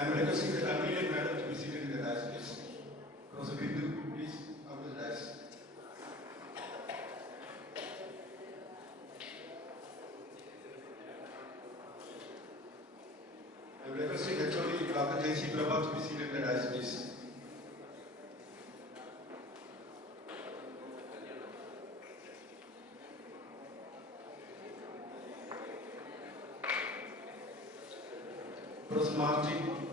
I am requesting the convenient madam to be seated in the dais, please. Professor Bindu, please come to the dais. I am requesting HOD Dr. J.C. Prabha to be seated in the dais, please. Professor Martin.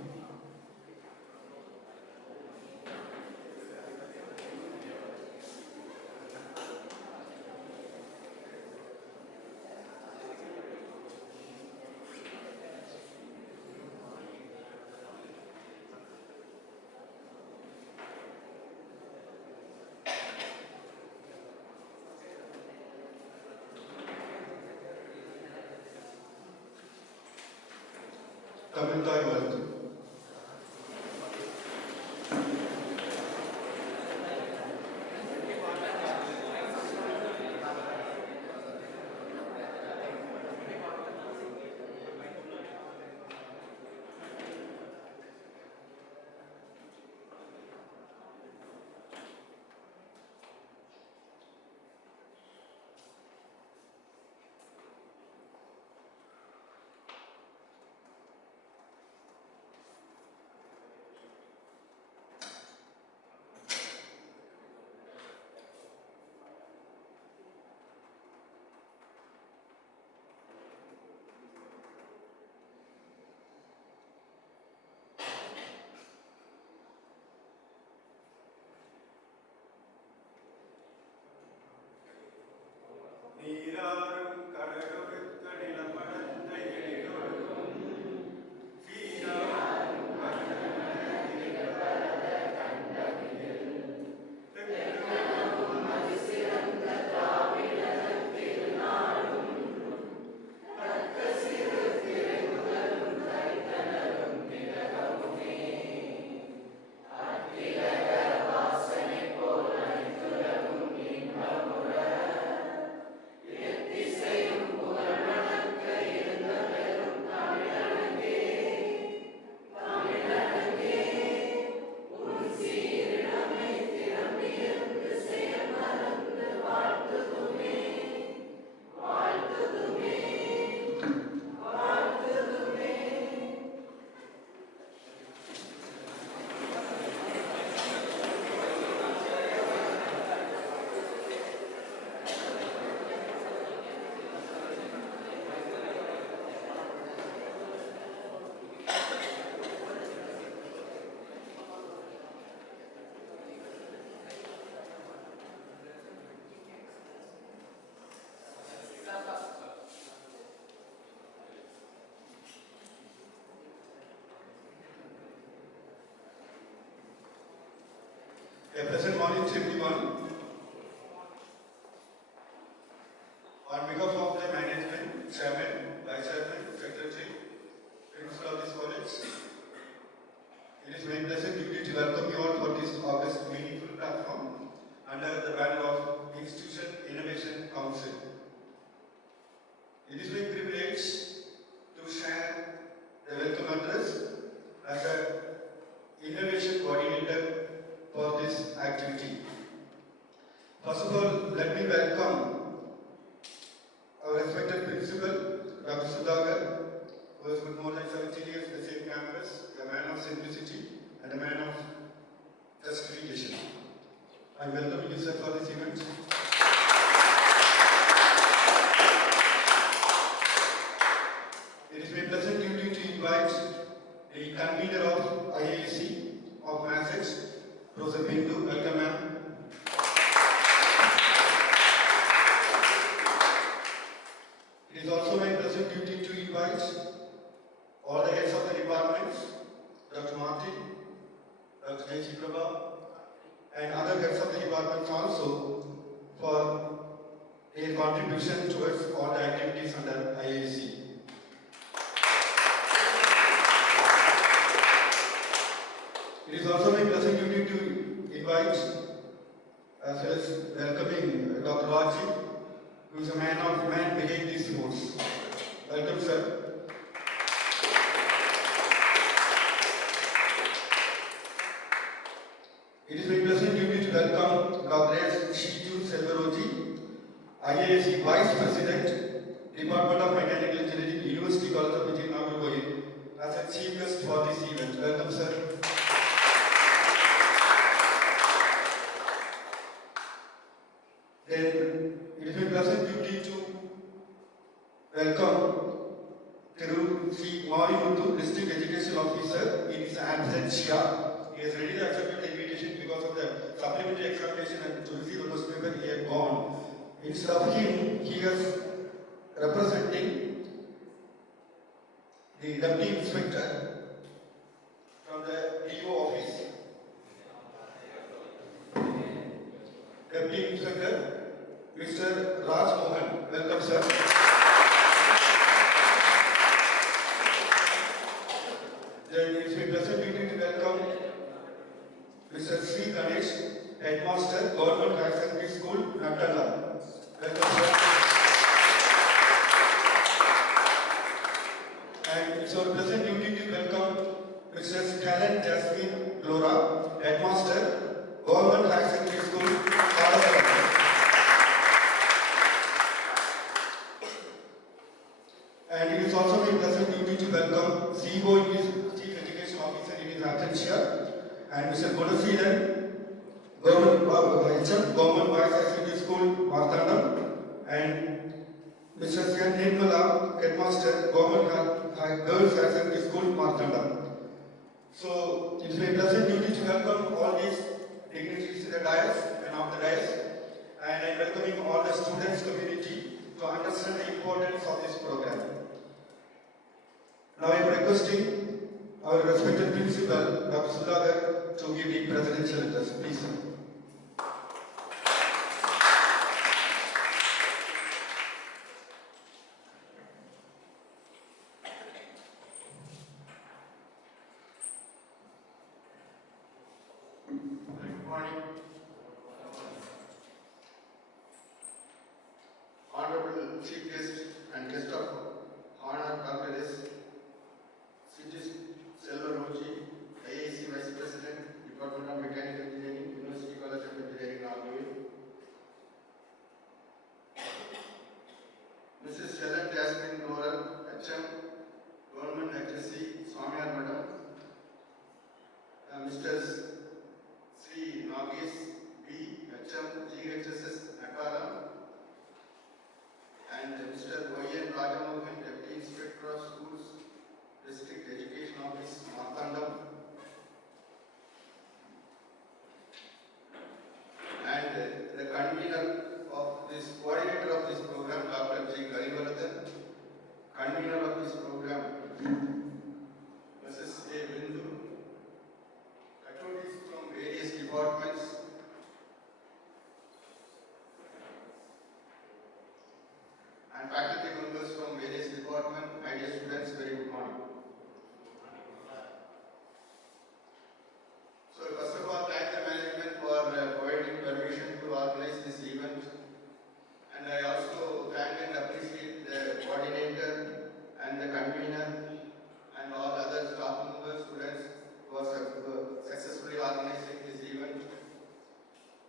Tamiltai Maltu. நீராறும் கடலொடுக்க நிலமடந்த எழிலொடுக்கும் சீராறும் கடலொடுக்க கண்டமிழில் தென்னவும் அதிசிறந்த திராவிடர் திருநாளும் தக்க சிறு திருமுதலும் தைத்தனரும் திலகமுமே அத்திலக வாசனை போல் அனைத்துலகும் இன்பமுற A pleasant morning to everyone. On behalf of the management, chairman, vice chairman, secretary, principal of this college, it is my pleasant duty to welcome you all for this August meaningful platform under the banner of Institution Innovation Council. It is my privilege to share the welcome address as an innovation coordinator for this activity. First of all, let me welcome our respected principal, Dr. Sudhakar, who has been more than 17 years in the same campus, a man of simplicity and a man of justification. I welcome you, sir, for this event. It is my pleasant duty to invite the convener of IAC of Massachusetts, Professor Bindu. Welcome, ma'am. It is also my pleasant duty to invite all the heads of the departments, Dr. Martin, Dr. J.C. Prabha, and other heads of the departments also for their contribution towards all the activities under IAC. It is also my pleasant duty to invite as well as welcoming Dr. Raji, who is a man behind these sports. Welcome, sir. It is my pleasant duty to welcome Dr. Shiju Selvaroji, IASC Vice President, Department of Mechanical Engineering, University College of Engineering, Nagarkoil, as a chief guest for this event. Welcome, sir. Then it is my pleasant duty to welcome Thiru C. Marimuthu, District Education Officer, in his absentia. He has readily accepted the invitation because of the supplementary examination and to receive the question paper he had gone. Instead of him, he is representing the Deputy Inspector from the DO office. Deputy Inspector, Mr. Raj Mohan. Welcome, sir. Then it is my pleasant duty to welcome Mr. Sri Ganesh, Headmaster, Government Higher Secondary School, Nattala. Welcome, sir. And it's our pleasant duty to welcome Mrs. Helen Jasmine Glora, Headmaster, Government Higher Secondary School, Kadasara. And it is also my pleasant duty to welcome CEO in his Chief Education Officer in his absentia, and Mr. Gunasilan, Government Vice Secondary School, Marthandam, and Mr. Sian Nirmala, Headmaster, Government Girls High Secondary School, Marthandam. So it is my pleasant duty to welcome all these dignitaries in the dais and off the dais, and I am welcoming all the students community to understand the importance of this program. Now I am requesting our respected principal, Dr. Sudhakar, to give the presidential address. Please, sir. Good morning. Honorable Chief Guest and Guest of Honor, Dr. S. Selvaroji, IASC Vice President, Department of Mechanical Engineering, University College of Engineering, Nagarkoil. Mrs. Helen Jasmine Glora, HM, Government HSC, Swamiyar Madam. Mr. Sri Nagesh B, HM, GHSS, Nakala. And Mr. Y.N. Rajamohan, Deputy Inspector of Schools, District Education Office, Marthandam. And the convener of this, coordinator of this program, Dr. G. Garivarathan. Convener of this program, Mrs. A. Bindu. Attorneys from various departments. And faculty members from various departments, my dear students, very good morning. So first of all, thank the management for providing permission to organize this event. And I also thank and appreciate the coordinator and the convener and all other staff members, students who are successfully organizing this event.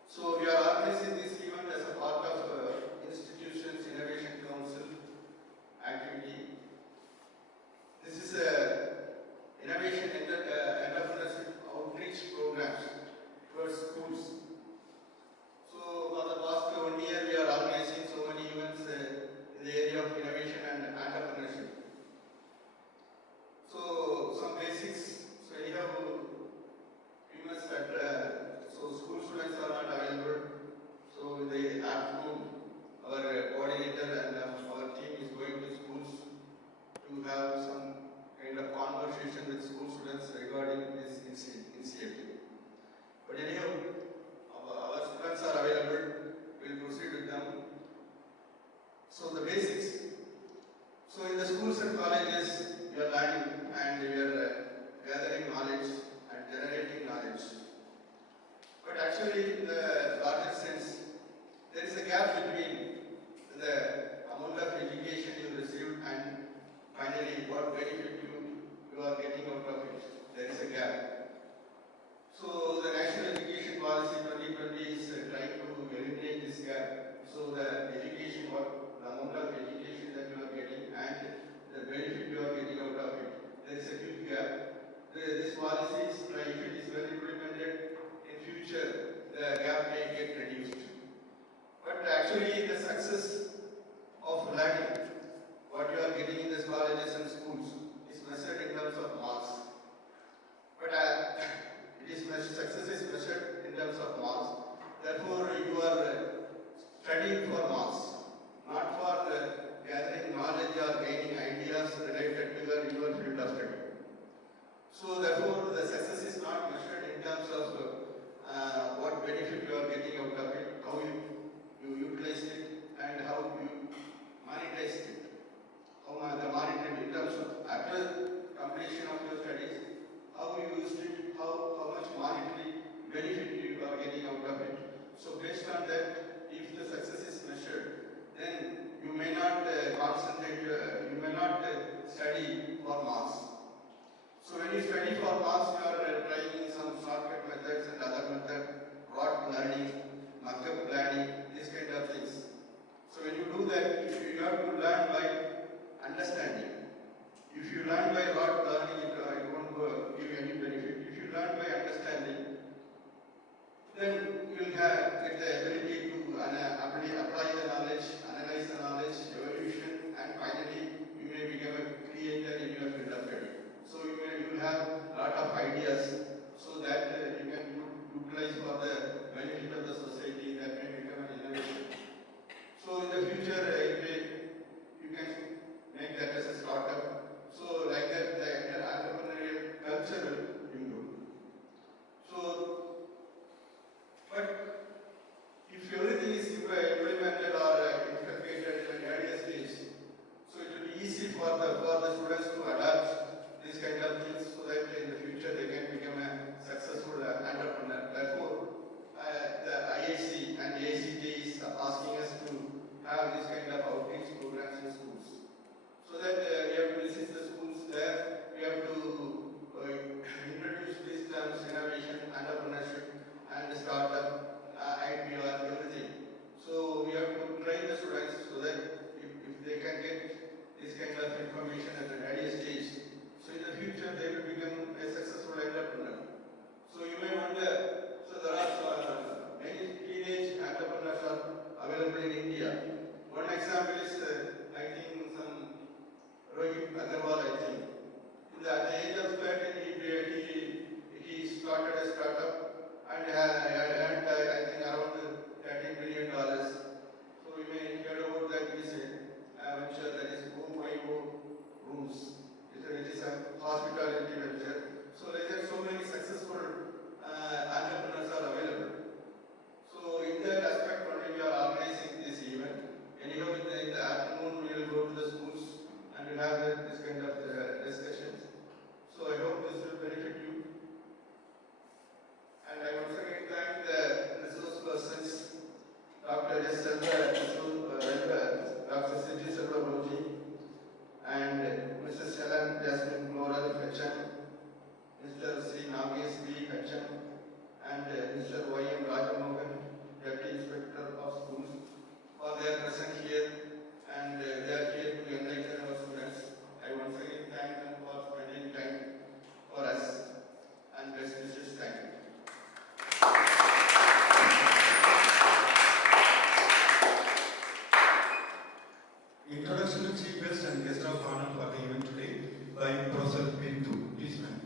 So we are organizing this event as a part of Institutions Innovation Council activity. This is a innovation entrepreneurship outreach programs towards schools. So for the past 1 year we are organizing so many events in the area of innovation and entrepreneurship. So some basics. So anyhow, we must so school students are not available. So in the afternoon, our coordinator and our team is going to schools to have some kind of conversation with school students regarding this initiative. But anyhow, our students are available, we will proceed with them. So the basics. So in the schools and colleges, we are learning and we are gathering knowledge and generating knowledge. But actually, in the larger sense, there is a gap between the amount of education you received and finally what benefit you are getting out of it. There is a gap. So the National Education Policy 2020 is trying to eliminate this gap. So the education, what the amount of education that you are getting and the benefit you are getting out of it, there is a huge gap. This policy is, if it is well implemented in future, the gap may get reduced. But actually, the success of learning, what you are getting in these colleges and schools, is measured in terms of marks. But success is measured in terms of marks. Therefore, you are studying for marks, not for gathering knowledge or gaining ideas related to your field of study. So, therefore, the success is not measured in terms of what benefit you are getting out of it, how you utilize it, and how you monetize it. The monetary in terms of after completion of your studies, how you used it, how much monetary benefit you are getting out of it. So based on that, if the success is measured, then you may not concentrate, you may not study for marks. So when you study for marks, you are trying some shortcut methods and other methods, rote learning, markup planning, these kind of things. So when you do that, you have to learn by understanding. If you learn by rote learning, it won't give any benefit. If you learn by understanding, then you will get the ability to apply the knowledge, analyze the knowledge, evaluation, and finally you may become a creator in your field of study. So you will have a lot of ideas so that you can utilize for the benefit of the society, that may become an innovation. So in the future, you can make that as a startup. So like that, the entrepreneurial culture will improve. So, but if everything is implemented or inculcated in an earlier stage, so it will be easy for the students to adapt these kind of things so that in the future they can become a successful entrepreneur. Therefore, the IIC and the ACT is asking us to have this kind of outreach programs in schools. So that we have to visit the schools there, we have to introduce these terms, innovation, entrepreneurship, and startup, IPR, everything. So we have to train the students so that if they can get this kind of information at an early stage, so in the future they will become a successful entrepreneur. So you may wonder, so there are many teenage entrepreneurs are available in India. One example is, I think, some Rohit Agarwal, I think. At the age of 13, he started a startup and earned, I think, around $13 million. So we may hear about that. It is a venture that is OYO Rooms. It is a hospitality venture. So there are so many successful entrepreneurs are available. So in that aspect, only we are organizing this event. Anyhow, in the afternoon, we will go to the schools and we'll have this kind of discussions. So I hope this will benefit you. And I once again thank the resource persons, Dr. S. Selva, Dr. Siti Selva Boji, and Mrs. Helen Jasmine Floral HM, Mr. C. Nagesh B. HM, and Mr. Y. M. Rajamohan, Deputy Inspector of Schools, for their presence here, and they are here to enlighten our students. I once again thank them for spending time for us, and best wishes. Thank you. Introduction to Chief Guest and Guest of Honor for the event today by Professor Bindu. Please, ma'am.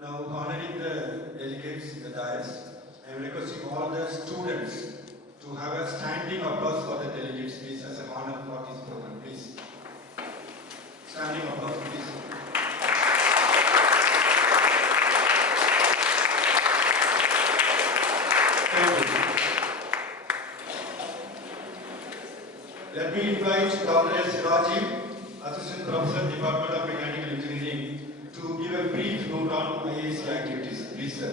Now, honoring the delegates in the dais, I am requesting all the students to have a standing applause for the delegates, please, as an honor for this program, please. Standing applause, please. Thank you. Let me invite Dr. S. Rajiv, Assistant Professor, Department of Mechanical Engineering, to give a brief note on IAC activities. Please, sir.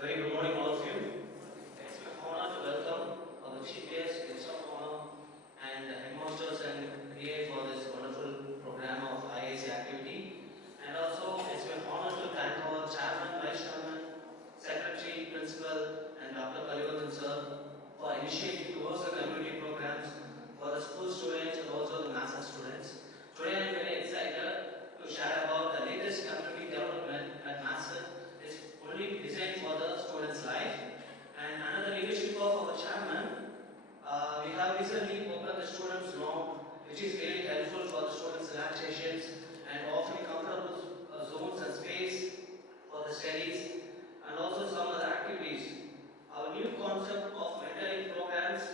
Very good morning, all of you. It's my honor to welcome our chief guest, guest of honor, and the headmasters and PA for this wonderful program of IAC activity. And also, it's my honor to thank our chairman, vice chairman, secretary, principal, and Dr. Kalivathan sir for initiating towards the community programs for the school students and also the master students. Today, I'm very excited to share about the latest community development at Master. It's only designed for the students' life. And under the leadership of our chairman, we have recently opened the students' norm, which is really helpful for the students' relaxations and offering comfortable zones and space for the studies and also some other activities. Our new concept of mentoring programs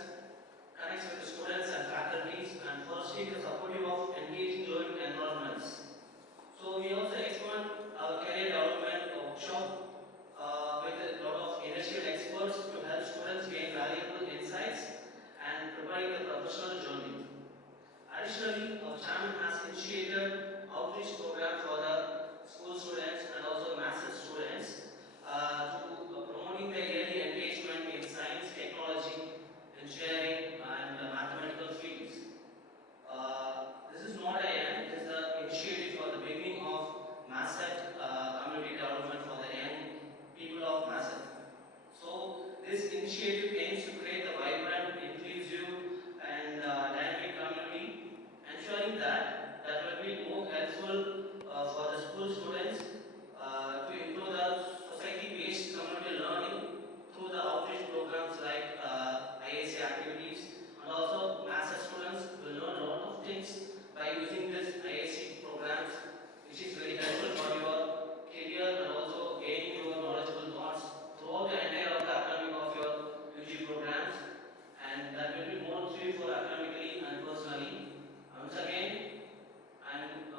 connects with the students and faculties and fostering the supportive of engaging learning environments. So we also expand our career development workshop with a lot of industrial experts to help students gain valuable insights and preparing the professional journey. Additionally, our chairman has initiated outreach program for the school students and also master students to promoting the yearly engagement in science, technology, engineering, and mathematical fields. This is not a end, it is an initiative for the beginning of MASSET community development for the young people of MASSET. So, this initiative aims to create a vibrant, inclusive, and dynamic community, ensuring that will be more helpful for the school students to improve the society-based community learning through the outreach programs like IAC activities, and also master students will learn a lot of things by using this IAC programs, which is very helpful for your career and also gaining your knowledgeable thoughts throughout the entire of the academic of your UG programs, and that will be more useful academically and personally. Once again, I'm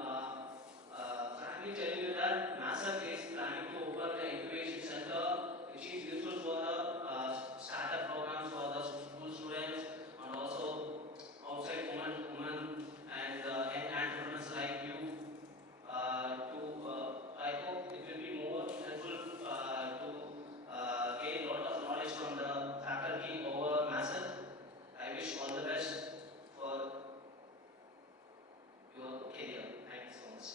frankly telling you that MASSET is planning to open the incubation center, which is useful for the startup programs for the school students and also outside women and young entrepreneurs like you. I hope it will be more helpful to gain a lot of knowledge from the faculty over MASSET. I wish all the best for your career. Thank you so much.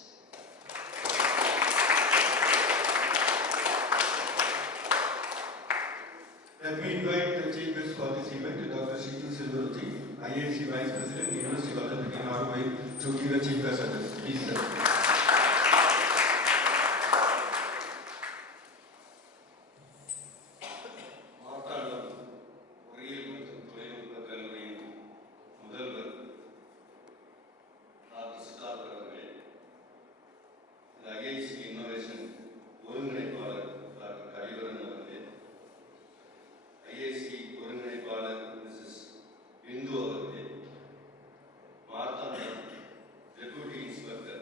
Let me invite the chief guest for this event, Dr. Shitu Silvaruthi, IAC Vice President, University of Colorado, Norway, to give a chief guest address. Please, sir. Deputy Inspector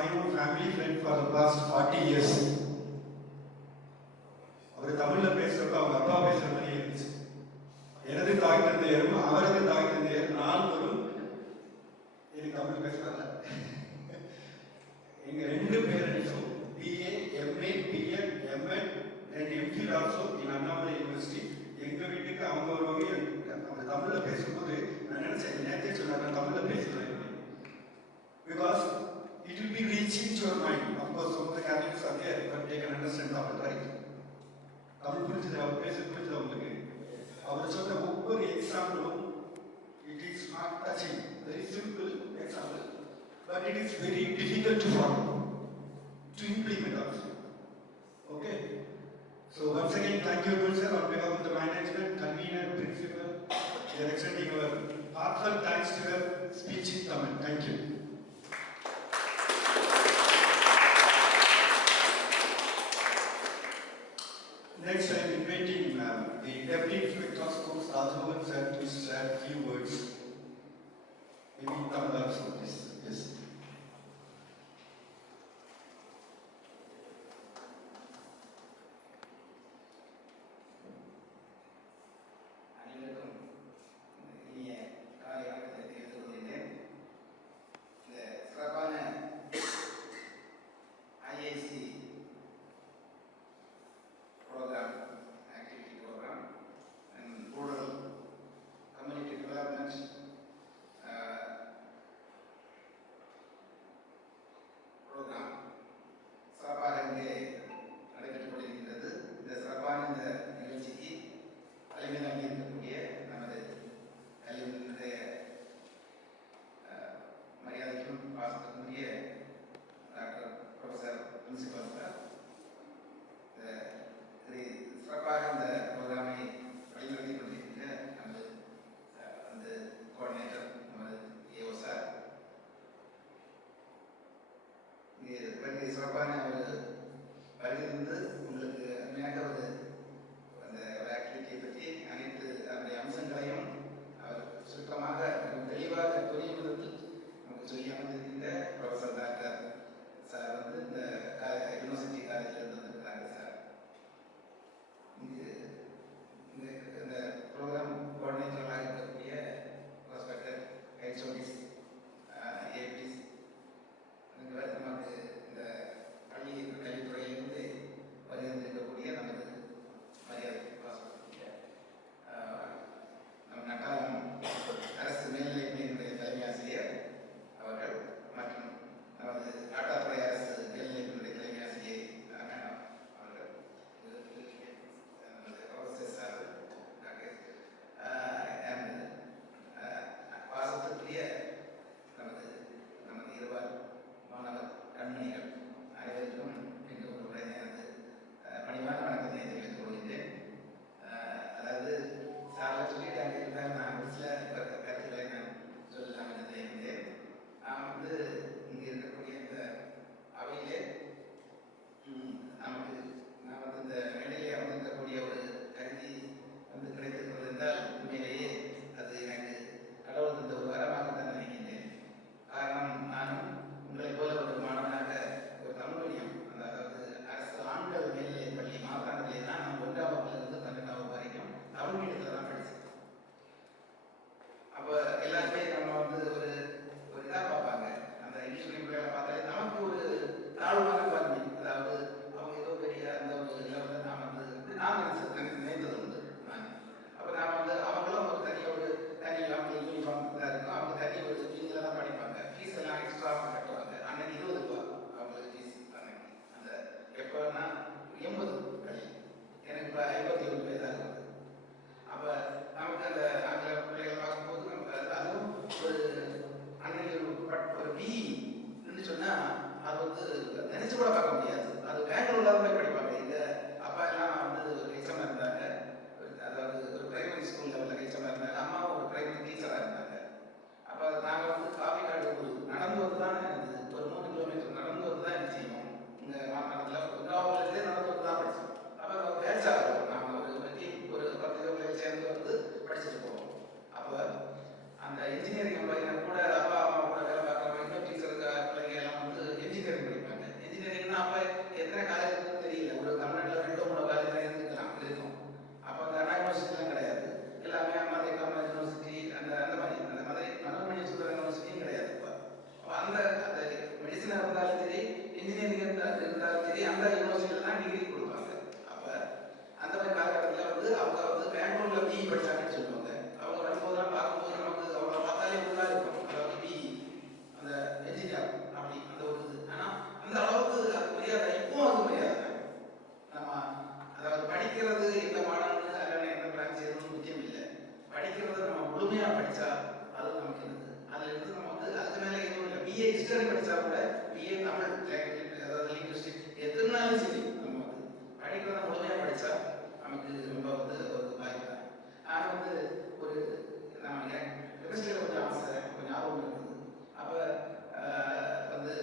my own family friend for the past 40 years. அவர் தமிழ்ல பேசுறப்ப அவங்க அப்பா பேசுற மாதிரி இருந்துச்சு. எனது தாய் தந்தையரும் அவரது தாய் தந்தையர் நால்வரும் எனக்கு தமிழ் பேசுறாங்க. எங்க ரெண்டு பேரண்ட்ஸும் BA, MA, BEd, MEd and MPhil also in Annamalai University. எங்க வீட்டுக்கு அவங்க வருவாங்க. அவங்க தமிழ்ல பேசும்போது நான் நினைச்சேன் நேற்றே சொன்னாங்க தமிழ்ல பேசுறேன். Because it will be reaching to your mind. Of course, some of the Catholics are there, but they can understand Tamil, right? Tamil புரிஞ்சது அவர் பேச புரிஞ்சது அவங்களுக்கு. அவர் சொன்ன ஒவ்வொரு எக்ஸாம்பிளும் it is not touching, very simple example, but it is very difficult to follow, to implement also. Okay? So once again, thank you very much, sir, on behalf of the management, convener, principal. We are extending our heartfelt thanks to your speech in Tamil. Thank you. Next, I am inviting the Deputy Inspector of Schools, Rajmohan sir, to share a few words. Maybe in Tamil also, please. Yes. அந்த engineering பையன் கூட அப்பா அம்மா கூட வேலை பார்க்குறவங்க இன்னும் டீச்சருக்கு பிள்ளைங்க எல்லாம் வந்து இன்ஜினியரிங் பேக்ரவுண்டில் பிஇ படித்தாங்கன்னு சொல்லுவாங்க. அவங்க வரும்போதெல்லாம் பார்க்கும்போது நமக்கு அவங்கள பார்த்தாலே உள்ளா இருக்கும். அதாவது பிஇ அந்த என்ஜினியர் அப்படி அந்த ஒரு இது. ஆனால் அந்த அளவுக்கு அது மரியாதை இப்பவும் அது மரியாதை. நம்ம அதாவது படிக்கிறது எந்த பாடம்னு அதில் என்ன பிளான் செய்யணும்னு முக்கியம் இல்லை. படிக்கிறத நம்ம முழுமையாக படித்தா அது நமக்கு இருக்குது. அதில் இருந்து நம்ம வந்து அதுக்கு மேலே எதுவும் இல்லை. பிஏ ஹிஸ்டரி படித்தா கூட பிஏ தமிழ் அதாவது லிங்குவிஸ்டிக் எதுனாலும் சரி நம்ம வந்து படிக்கிறத முழுமையாக படித்தா நமக்கு ரொம்ப வந்து ஒரு வாய்ப்பு தான். நான் வந்து ஒரு நான் கெமிஸ்ட்ரியில் கொஞ்சம் ஆசை, கொஞ்சம் ஆர்வம் இருந்தது. அப்போ வந்து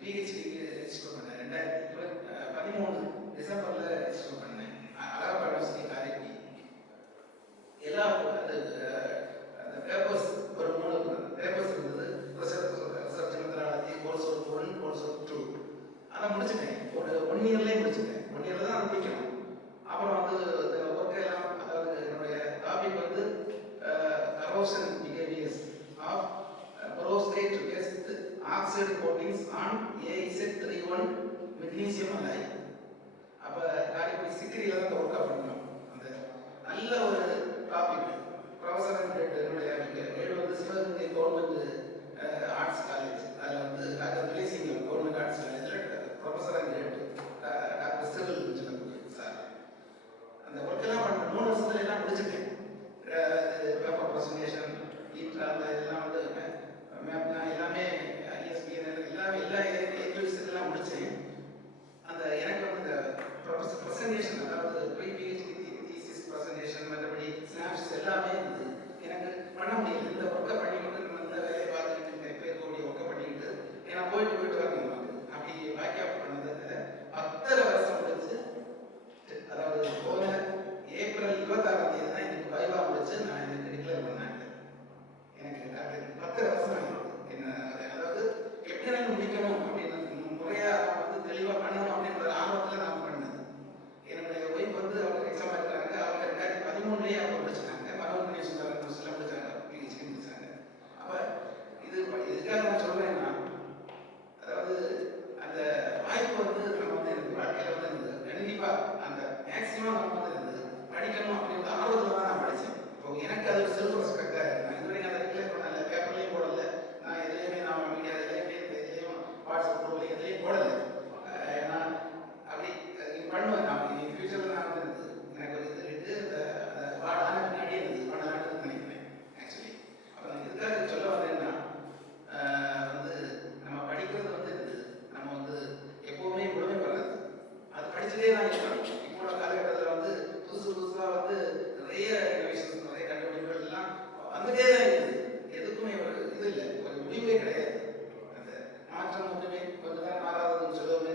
பிஹெச்டிக்கு ரெஜிஸ்டர் பண்ணேன். 2013 டிசம்பரில் ரெஜிஸ்டர் பண்ணேன். அலகாபாத் யூனிவர்சிட்டி காரைக்குடி. எல்லா அந்த பேப்பர்ஸ் ஒரு 3 பேப்பர்ஸ் இருந்தது. Research methodology, course work 1, course work 2. அதை முடிச்சுட்டேன். ஒரு 1 இயர்லேயே முடிச்சுட்டேன். 1 இயரில் தான் அதை முடிக்கணும். அப்புறம் வந்து ஒர்க் எல்லாம் அதாவது என்னுடைய டாபிக் வந்து corrosion behaviours of ferrostate based oxide coatings on AZ31 magnesium alloy. அப்போ காரைக்குடி சிக்கிரியில் தான் அந்த ஒர்க்காக பண்ணணும். அந்த நல்ல ஒரு டாபிக். ப்ரொஃபஸர் அண்ட் கிரேட் என்னுடைய கிரேட் வந்து சிவகங்கை கவர்மெண்ட் ஆர்ட்ஸ் காலேஜ். அதில் வந்து டாக்டர் பிளேசிங்கம் கவர்மெண்ட் ஆர்ட்ஸ் காலேஜில் professor and great doctor civil sir. அந்த ஒர்க்கெல்லாம் பண்ண 3 வருஷத்துல எல்லாம் முடிச்சுட்டேன். பேப்பர் ப்ரெசன்டேஷன், இதெல்லாம் வந்து மேப்னா எல்லாமே ISBN எல்லாமே எல்லா எல்லாம் முடிச்சேன். அந்த எனக்கு வந்து இந்த ப்ரெசன்டேஷன் அதாவது ப்ரீ பிஹெச்டி தீசிஸ் ப்ரெசன்டேஷன் மற்றபடி ஸ்னாப்ஸ் எல்லாமே இருந்தது. எனக்கு பண்ண முடியல. இந்த ஒர்க்கை பண்ணிக்கிட்டு இந்த வேலையை பார்த்துக்கிட்டு இருக்கக்கூடிய ஒர்க்கை பண்ணிக்கிட்டு நான் போயிட்டு வரணும். அப்படி வாக்கியாப் பண்ணதில் 10 வருஷம் முடிச்சு அதாவது போன ஏப்ரல் 26ஆம் தேதி தான் எனக்கு வைவா முடிச்சு நான் எனக்கு டிக்ளேர் பண்ணேன். எனக்கு 10 வருஷம் ஆகிடுது. என்ன அதாவது எப்படி முடிக்கணும் அப்படின்னு முறையாக வந்து தெளிவாக பண்ணணும் அப்படின்ற ஆர்வத்தில் நான் பண்ணது. என்னுடைய ஒய்ஃப் வந்து அவங்க எக்ஸாம் இருக்கிறாங்க. அவங்க 2013 அவங்க முடிச்சாங்க. மனோன்மணி சுந்தரம் யூனிவர்சிட்டியில் முடிச்சாங்க. பிஹெச்டி முடிச்சாங்க. அப்போ இதுக்காக நான் சொல்றேன்னா அதாவது அந்த வாய்ப்பு வந்து நம்ம வந்து எனக்கு வாழ்க்கையில் வந்து இருந்தது. கண்டிப்பாக அந்த மேக்ஸிமம் நம்ம வந்து இருந்தது படிக்கணும் அப்படின்ற ஆர்வத்தில் தான் நான் படித்தேன். இப்போ எனக்கு அது செல்ஃப் ரெஸ்பெக்டாக இருக்குது. நான் இதுவரைக்கும் அதை டிக்ளேர் பண்ணல, பேப்பர்லேயும் போடல, நான் எதுலேயுமே நான் மீடியா எதுலேயும் வாட்ஸ்அப் குரூப்ல எதுலேயும் போடலை. நான் அப்படி பண்ணுவேன். நான் ஃபியூச்சரில் நான் வந்து எனக்கு ஒரு இது இருக்குது. அந்த வாடான பின்னாடியே இருந்தது பண்ணலான்னு நினைக்கிறேன் ஆக்சுவலி. அப்போ நான் இதுக்காக சொல்ல வந்தேன்னா வந்து நம்ம படிக்கிறது வந்து நம்ம வந்து எப்போவுமே முழுமை பெறாது. அது படிச்சுட்டே தான் இருக்கணும். இப்போ உள்ள காலகட்டத்தில் வந்து புதுசாக வந்து நிறைய இனோவேஷன்ஸ், நிறைய கண்டுபிடிப்புகள் எல்லாம் வந்துட்டே தான் இருக்குது. எதுக்குமே ஒரு இது இல்லை, ஒரு முடிவே கிடையாது. அந்த மாற்றம் ஒன்றுமே கொஞ்ச நேரம் மாறாததுன்னு சொல்லுவோமே,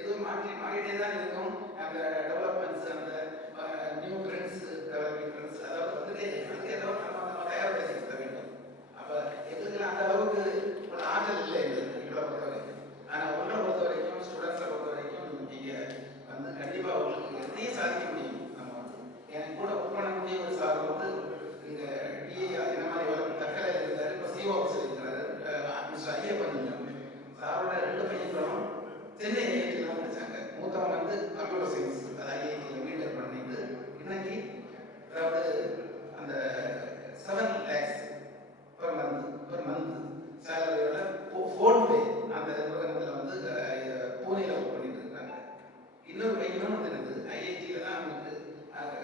எதுவும் மாறிட்டே தான் இருக்கும். அந்த டெவலப்மெண்ட்ஸ், அந்த நியூ ட்ரெண்ட்ஸ், டெவலப்பிங் ட்ரெண்ட்ஸ் அதாவது வந்துட்டே அதுக்கு ஏதாவது நம்ம தயார்படுத்திக்க வேண்டும். அப்போ எதுக்கெல்லாம் அந்த அளவுக்கு ஒரு ஆற்றல் இல்லை எங்களுக்கு இவ்வளோ பொறுத்த வரைக்கும். ஆனால் ஒன்றை பொறுத்த வரைக்கும், ஸ்டூடெண்ட்ஸை பொறுத்த வரைக்கும் நீங்கள் வந்து கண்டிப்பாக உங்களுக்கு எதையும் சாதிக்க முடியும். நம்ம வந்து எனக்கு கூட ஒர்க் பண்ணக்கூடிய ஒரு சார் வந்து இங்கே டிஏ இந்த மாதிரி தக்கலையில் இருந்தார். இப்போ சிஓ ஆஃபீஸில் இருக்கிறாரு. மிஸ்டர் ஐயப்பன் சாரோட 2 பையன்களும் சென்னை ஐஐடியில் தான் படித்தாங்க. மூத்தவங்க வந்து கம்ப்யூட்டர் சயின்ஸ் அது ஐஐடியில் மீட்டர் பண்ணிட்டு இன்னைக்கு அதாவது அந்த 7 lakhs per month சேலரியோட ஃபோன்பே அந்த நிறுவனத்தில் வந்து பூனேயில் ஒர்க் பண்ணிட்டு இருக்காங்க. இன்னொரு பையனும் வந்து இருக்குது ஐஐடியில் தான் அவங்களுக்கு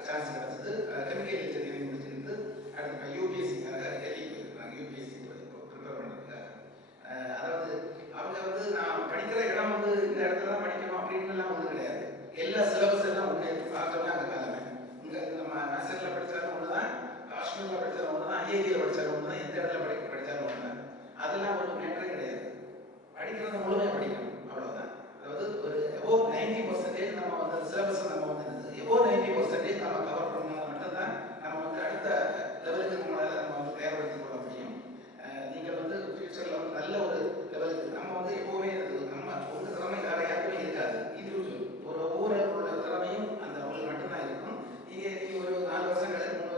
சான்ஸ் கிடச்சிது. கெமிக்கல் இன்ஜினியரிங் முடிச்சிருந்து அடுத்த யூபிஎஸ்சிக்காக டெல்லி போயிருக்காங்க. யூபிஎஸ்சி ப்ரிப்பேர் பண்ணிருக்காங்க. அதாவது அவங்க வந்து நான் படிக்கிற இடம் வந்து இந்த இடத்துல தான் படிக்கணும் அப்படின்னுலாம் ஒன்றும் கிடையாது. எல்லா சிலபஸ் எல்லாம் ஒன்று பார்த்தோம்னா அந்த காலமே இங்கே நம்ம நர்சரியில் படித்தாலும் ஒன்று தான், காஷ்மீரில் படித்தாலும் ஒன்று தான், ஐஐடியில் படித்தாலும் ஒன்று தான், எந்த இடத்துல படித்தாலும் ஒன்று தான். அதெல்லாம் ஒரு மேட்டரே கிடையாது. படிக்கிறத முழுமையாக படிக்கணும், அவ்வளோதான். அதாவது ஒரு எபோவ் 90% நம்ம வந்து சிலபஸ் நம்ம வந்து எபோவ் 90% நம்ம கவர் பண்ணால் மட்டும்தான் நம்ம வந்து அடுத்த லெவலுக்கு நம்மளால் நம்ம வந்து தயார்படுத்திக் கொள்ள முடியும். நீங்கள் வந்து ஃபியூச்சரில் வந்து நல்ல ஒரு லெவலுக்கு நம்ம வந்து எப்போவுமே நம்ம உங்கள் திறமை வேறு யாருக்குமே இருக்காது. இண்டிவிஜுவல் ஒரு ஒவ்வொரு திறமையும் அந்த அவங்களுக்கு மட்டும்தான் இருக்கும். நீங்கள் ஒரு 4 வருஷம் கழிச்சு 3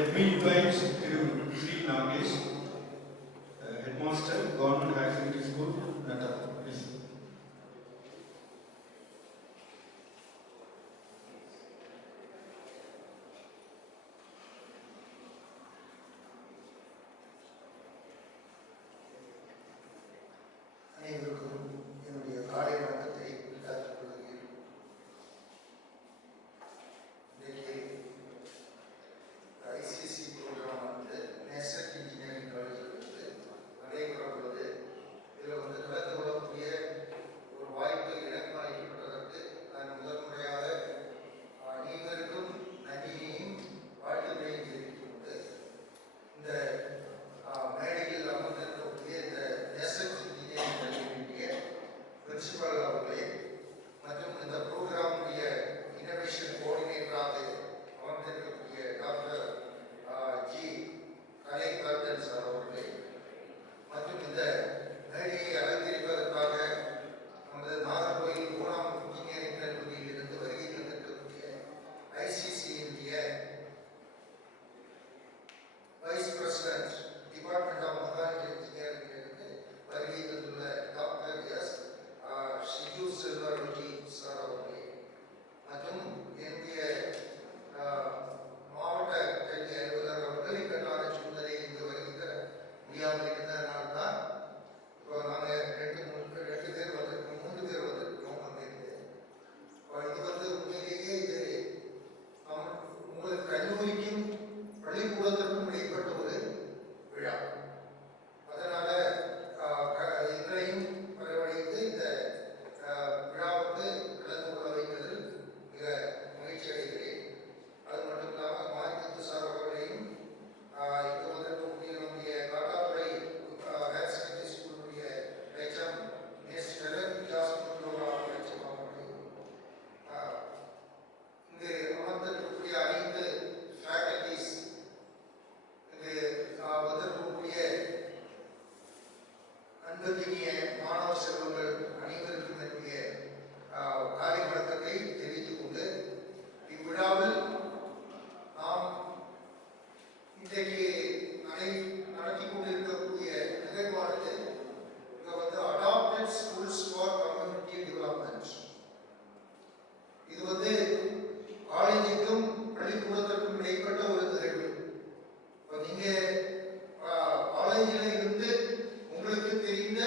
Let me invite Sri Nagesh, Headmaster, Government Higher Secondary School, Nata. Please. அனைவருக்கும் என்னுடைய காலை வணக்கத்தை உரித்தாக்கிக் கொள்கிறேன். இன்றைக்கு ஐசிசி ப்ரோக்ராம் வந்து நேஷனல் இன்ஜினியரிங் காலேஜில் வந்து நடைபெற உள்ளது. இதில் வந்து கலந்து கொள்ளக்கூடிய ஒரு வாய்ப்பு எனக்கு அளிக்கப்பட்டதற்கு நான் முதல் முறையாக அனைவருக்கும் நன்றியையும் வாழ்த்துக்களையும் தெரிவித்துக் கொண்டு இந்த மேடையில் அமர்ந்திருக்கக்கூடிய இந்த நேஷனல் பிரின்சிபல் அவர்களே மற்றும் இந்த ப்ரோக்ராமுடைய இனோவேஷன் கோஆர்டினேட்டராக அமர்ந்திருக்கக்கூடிய டாக்டர் ஜி கலைகர்தன் சார் அவர்களே மற்றும் இந்த மேடையை அலங்கரிப்பதற்காக நமது நாகர்கோயில் ஓணாம் இன்ஜினியரிங் கல்லூரியில் இருந்து வருகை தந்திருக்கக்கூடிய ஐசிசியினுடைய vice president department of mechanical engineering இருந்து வருகை தந்துள்ள doctor S Shiju Selvaraj sir அவர்களே மற்றும் என்னுடைய மாவட்ட கல்வி அலுவலர் அவர்கள் இக்கட்டான சூழ்நிலை இங்கு வருகை தர முடியாமல் இருந்ததனால தான் இப்போ நாங்கள் 2 பேர் வந்திருக்கோம், 3 பேர் வந்திருக்கோம் அங்கிருந்து. இது வந்து உண்மையிலேயே இது உங்களுக்கு கல்லூரிக்கும் பள்ளிக்கூடத்திற்கும் இடைப்பட்ட ஒரு விழா. அதனால எங்களையும் வரவழைத்து இந்த விழாவுக்கு கலந்து கொள்ள வைப்பதில் மிக மகிழ்ச்சி அடைகிறேன். அது மட்டும் இல்லாமல் மாரிமுத்து சார் அவர்களையும் இங்கு வந்திருக்கக்கூடிய நம்முடைய காட்டாத்துறை ஹையர் செகண்டரி ஸ்கூலுடைய ஹெச்எம் மிஸ் ஹெலன் ஹெச்எம் அவர்களையும் இங்கு அமர்ந்திருக்கக்கூடிய 5 ஃபேக்கல்டிஸ் இங்கு வந்திருக்கக்கூடிய அன்புக்கினிய மாணவ செல்வங்கள் அனைவருக்கும் என்னுடைய காலை வணக்கத்தை தெரிவித்துக் கொண்டு இவ்விழாவில் நாம் இன்றைக்கு நடத்தி கொண்டிருக்கக்கூடிய நிகழ்வானது இங்க வந்து adopted schools for community development. இது வந்து காலேஜுக்கும் பள்ளிக்கூடத்திற்கும் இடைப்பட்ட ஒரு நிகழ்வு. இப்போ நீங்க காலேஜில் இருந்து உங்களுக்கு தெரிந்த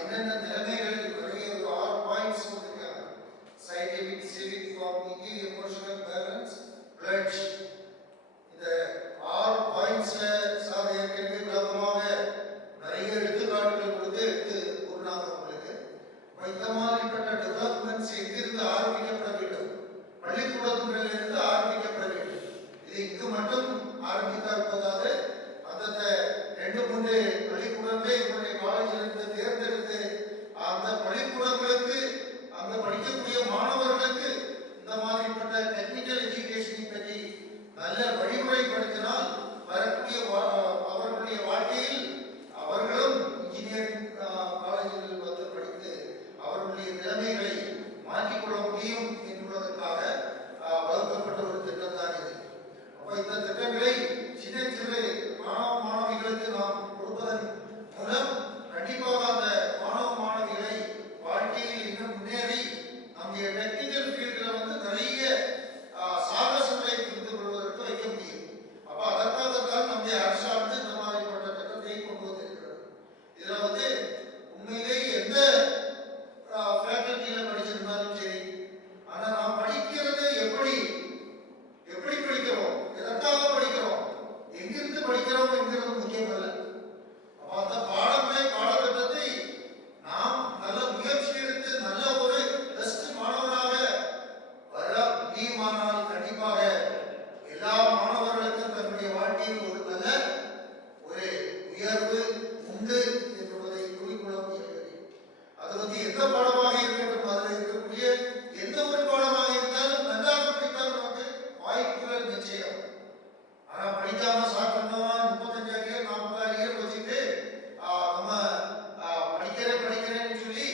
என்னென்ன நிலைமைகள் நிறைய ஒரு 6 பாயிண்ட்ஸ் கொடுத்திருக்காங்க. Scientific, civic, cognitive, emotional, balance, fledged. இந்த 6 பாயிண்ட்ஸ்ல சார் ஏற்கனவே விளக்கமாக நிறைய எடுத்துக்காட்டுகள் கொடுத்து கூறினாங்க உங்களுக்கு. இந்த மாதிரிப்பட்ட டெவலப்மெண்ட்ஸ் எங்கிருந்து ஆரம்பிக்கப்பட வேண்டும்? பள்ளிக்கூடத்திலிருந்து ஆரம்பிக்கப்பட வேண்டும். இது இங்கு மட்டும் ஆரம்பித்தால் போதாது. அந்தந்த 2-3 பள்ளிக்கூடங்களே என்னுடைய காலேஜில் இருந்து தேர்ந்தெடுத்து அந்த பள்ளிக்கூடங்களுக்கு அங்க படிக்கக்கூடிய மாணவர்களுக்கு இந்த மாதிரிப்பட்ட டெக்னிக்கல் எஜுகேஷனை பற்றி நல்ல வழிமுறைப்படுத்தினால் வரக்கூடிய அவர்களுடைய வாழ்க்கையில் அவர்களும் இன்ஜினியரிங் காலேஜில் வந்து படித்து அவர்களுடைய நிலைமைகளை மாற்றிக்கொள்ள முடியும் என்பதற்காக வகுக்கப்பட்ட ஒரு திட்டம் தான் இது. அப்ப இந்த திட்டங்களை சின்ன சிறு மாணவிகளுக்கு நாம் கொடுப்பதன் மூலம் கண்டிப்பாக அந்த மாணவிகளை வாழ்க்கையில் இன்னும் முன்னேறி நம்முடைய டெக்னிக்கல் ஃபீல்டில் வந்து நிறைய சாகசங்களை புரிந்து கொள்வதற்கு வைக்க முடியும். அப்ப அதற்காகத்தான் நம்முடைய அரசாங்கம் இந்த மாதிரிப்பட்ட திட்டத்தை கொண்டு வந்திருக்கிறது. இதுல வந்து உண்மையிலேயே எந்த ஃபேக்கல்ட்டியில படிச்சிருந்தாலும் சரி, ஆனா நாம் படிக்கிறது எப்படி படிக்கிறோம், எதற்காக படிக்கிறோம், எங்கிருந்து படிக்கிறோம் என்கிறது முக்கியம் அல்ல. அந்த பாடத்திட்டத்தை நாம் நல்ல முயற்சி எடுத்து நல்ல ஒரு பெஸ்ட் மாணவராக வர முடியுமானால் கண்டிப்பாக எல்லா மாணவர்களுக்கும் தன்னுடைய வாழ்க்கையில் ஒரு நல்ல ஒரு உயர்வு உண்டு என்பதை குறிக்கொள்ள முடியாது. அது வந்து எந்த பாடமாக இருக்கட்டும், அதில் இருக்கக்கூடிய எந்த ஒரு பாடமாக இருந்தாலும் நன்றாக படித்தால் நமக்கு வாய்ப்புகள் நிச்சயம். ஆனா படிக்காம சாப்பிட்டோம் 35 இயர் 40 இயர் வச்சுட்டு நம்ம படிக்கிறேன்னு சொல்லி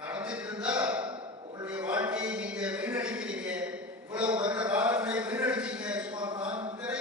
நடத்திட்டு இருந்தா உங்களுடைய வாழ்க்கையை நீங்க வீணடிக்கிறீங்க. இவ்வளவு வருட காலங்களை வீணடிச்சீங்க. சுமார் 4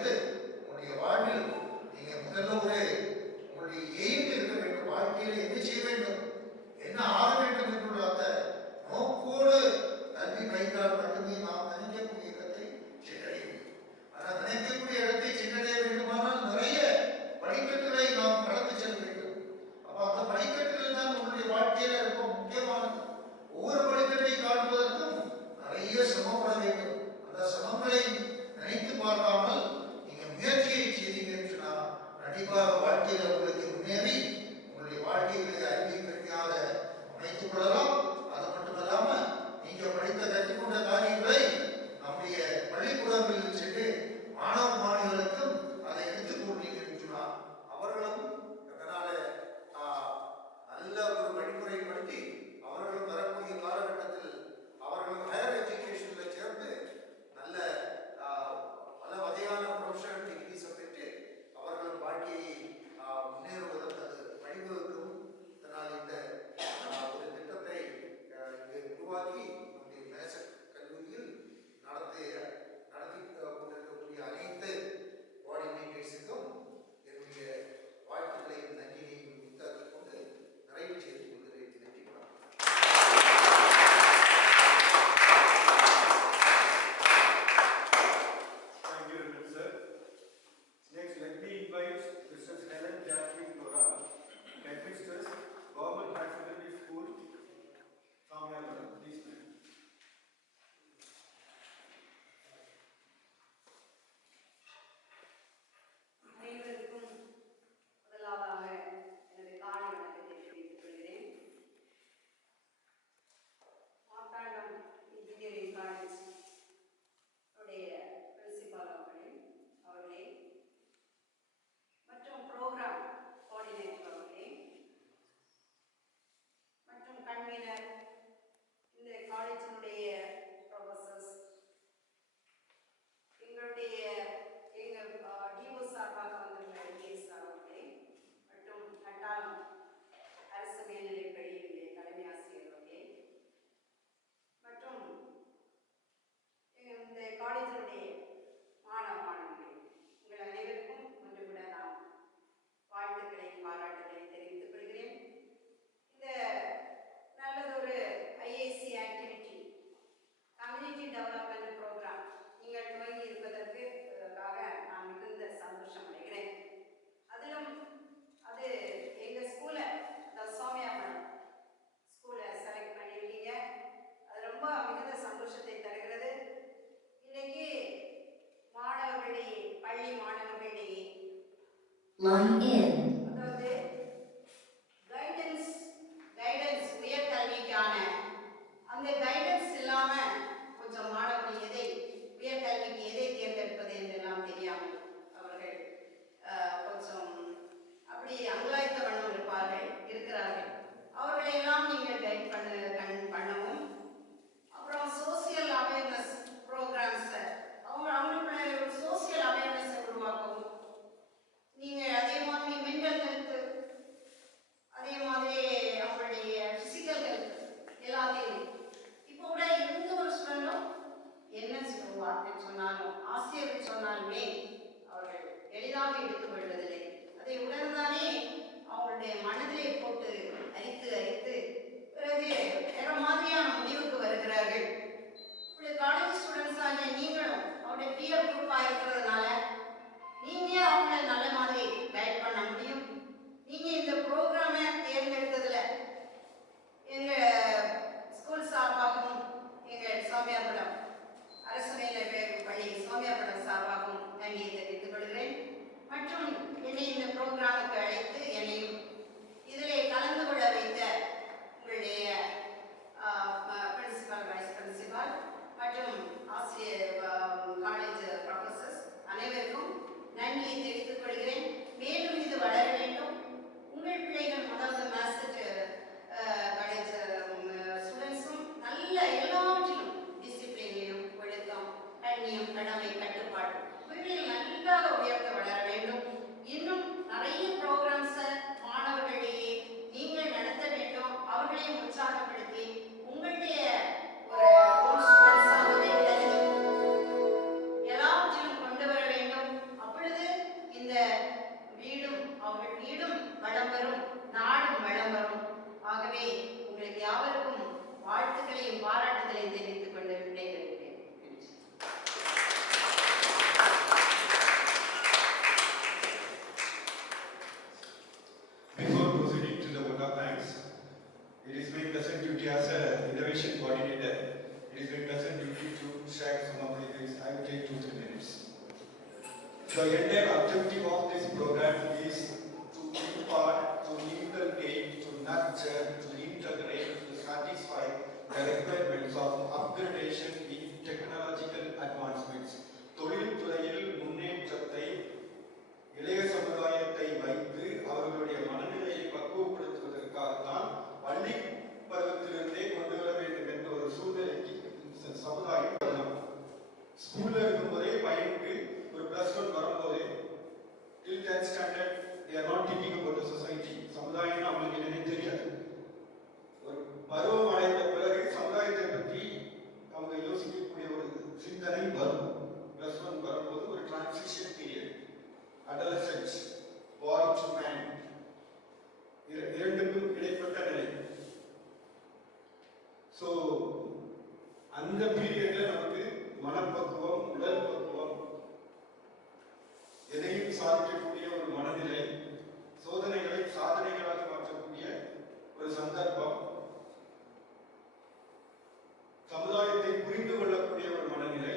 படித்து உங்களுடைய வாழ்வில் நீங்க முதல்ல உங்களுடைய எய்ம் இருக்க வேண்டும். வாழ்க்கையில் என்ன செய்ய வேண்டும், என்ன ஆக வேண்டும் என்ற அந்த நோக்கோடு கல்வி பயின்றால் மட்டுமே நாம் நினைக்கக்கூடிய இடத்தை சென்றடைய முடியும். ஆனால் நினைக்கக்கூடிய இடத்தை சென்றடைய வேண்டுமானால் நிறைய படிக்கட்டுகளை நாம் கடந்து செல்ல வேண்டும். அப்ப அந்த படிக்கட்டுகள் தான் உங்களுடைய வாழ்க்கையில ரொம்ப முக்கியமானது. ஒவ்வொரு படிக்கட்டை காட்டுவதற்கும் நிறைய சிரமப்பட வேண்டும். அந்த சிரமங்களை நினைத்து பார்க்காமல் நீங்க முயற்சியை செய்தீங்கன்னு சொன்னா கண்டிப்பாக வாழ்க்கையில உங்களுக்கு முன்னேறி உங்களுடைய வாழ்க்கைகளை அறிவியல் கல்வியாக அமைத்துக் கொள்ளலாம். அது மட்டுமல்லாம நீங்க படித்த கற்றுக்கொண்ட காரியங்களை நம்முடைய பள்ளிக்கூடங்களில் சென்று மாணவ மாணவிகளுக்கும் அதை எடுத்துக் கொண்டீங்கன்னு சொன்னா அவர்களும் அதனால நல்ல ஒரு வழிமுறைப்படுத்தி அவர்களும் வரக்கூடிய காலகட்டத்தில் அவர்களும் ஹையர் எஜுகேஷன்ல சேர்ந்து நல்ல பல வகையான ப்ரொஃபஷனல் டிகிரிஸை பெற்று அவர்களும் வாழ்க்கையை முன்னேறுவதற்கு அது வழிவகுக்கும். இதனால் இந்த ஒரு திட்டத்தை இங்கே உருவாக்கி நம்முடைய மேசன் கல்லூரியில் நடத்தி கொண்டிருக்கக்கூடிய அனைத்து கோஆர்டினேட்டர்ஸுக்கும் என்னுடைய வாழ்த்துக்களையும் நன்றியையும் உண்டாக்கிக் கொண்டு நிறைவு செய்து கொள்கிறேன். நன்றி. Thank you, sir. Next, let me invite Mrs. Helen Jacqueline Dora, headmistress, Government High Secondary School, Samyapuram. Please, ma'am. அனைவருக்கும் முதலாவதாக எனது காலை வணக்கத்தை தெரிவித்துக் கொள்கிறேன். மார்த்தாண்டம் இன்ஜினியரிங் காலேஜ் உடைய பிரின்சிபால் அவர்களே மற்றும் ப்ரோக்ராம் கோஆர்டினேட்டர் அவர்களே மற்றும் கன்வீனர், இந்த காலேஜினுடைய ப்ரொஃபசர்ஸ், எங்கள் டிஓ சார்பாக வந்திருந்த டிஎஸ் அவர்களே மற்றும் கட்டாளம் அரசு மேல்நிலைப் பள்ளியினுடைய தலைமை ஆசிரியர் அவர்களே மற்றும் இந்த காலேஜினுடைய மாணவ மாணவிகளே, உங்கள் அனைவருக்கும் ஒன்று கூட நான் வாழ்த்துக்களையும் பாராட்டுகளையும் தெரிவித்துக் கொள்கிறேன். இந்த நல்லதொரு IAC activity, community development programme நீங்கள் துவங்கி இருப்பதற்காக நான் மிகுந்த சந்தோஷம் அடைகிறேன். அதிலும் அது எங்கள் ஸ்கூலை, சௌமியாபுரம் ஸ்கூலை செலக்ட் பண்ணியிருக்கீங்க. அது ரொம்ப மிகுந்த சந்தோஷத்தை தருகிறது. இன்னைக்கு மாணவர்களிடையே, பள்ளி மாணவர்களிடையே அதாவது கைடன்ஸ் உயர்கல்விக்கான அந்த கைடன்ஸ் இல்லாம கொஞ்சம் மாணவர்கள் உயர்கல்விக்கு எதை தேர்ந்தெடுப்பது என்றெல்லாம் தெரியாமல் அவர்கள் கொஞ்சம் அப்படி அங்கலாய்த்த வண்ணம் இருக்கிறார்கள். அவர்களையெல்லாம் நீங்கள் கைட் பண்ணவும், அப்புறம் சோசியல் அவேர்னஸ் ப்ரோக்ராம்ஸை அவங்களுக்குள்ள ஒரு சோசியல் அவேர்னஸை உருவாக்கவும், நீங்கள் அதே மாதிரி The entire objective of this program is to impart, to inculcate, to nurture, to integrate, to satisfy the requirements of upgradation in technological advancements. தொழில்துறையில் முன்னேற்றத்தை இளைய சமுதாயத்தை வைத்து அவர்களுடைய மனநிலையை பக்குவப்படுத்துவதற்காகத்தான் பள்ளி பருவத்திலிருந்தே கொண்டு வர வேண்டும் என்ற ஒரு சூழ்நிலைக்கு சமுதாயம் ஸ்கூல்ல இருக்கும்போதே பையனுக்கு ஒரு +1 வரும்போதே till 10th standard they are not thinking about the society. சமுதாயம் அவங்களுக்கு என்னன்னே தெரியாது. ஒரு பருவம் அடைந்த பிறகு சமுதாயத்தை பற்றி அவங்க யோசிக்கக்கூடிய ஒரு சிந்தனை வரும். +1 வரும்போது ஒரு transition period, adolescence, boy to man, இரண்டுக்கும் இடைப்பட்ட நிலை. ஸோ அந்த பீரியட்ல நமக்கு மனப்பக்குவம், உடல் பக்குவம், எதையும் சாதிக்கக்கூடிய ஒரு மனநிலை, சோதனைகளை சாதனைகளாக மாற்றக்கூடிய ஒரு சந்தர்ப்பம், சமுதாயத்தை புரிந்து கொள்ளக்கூடிய ஒரு மனநிலை,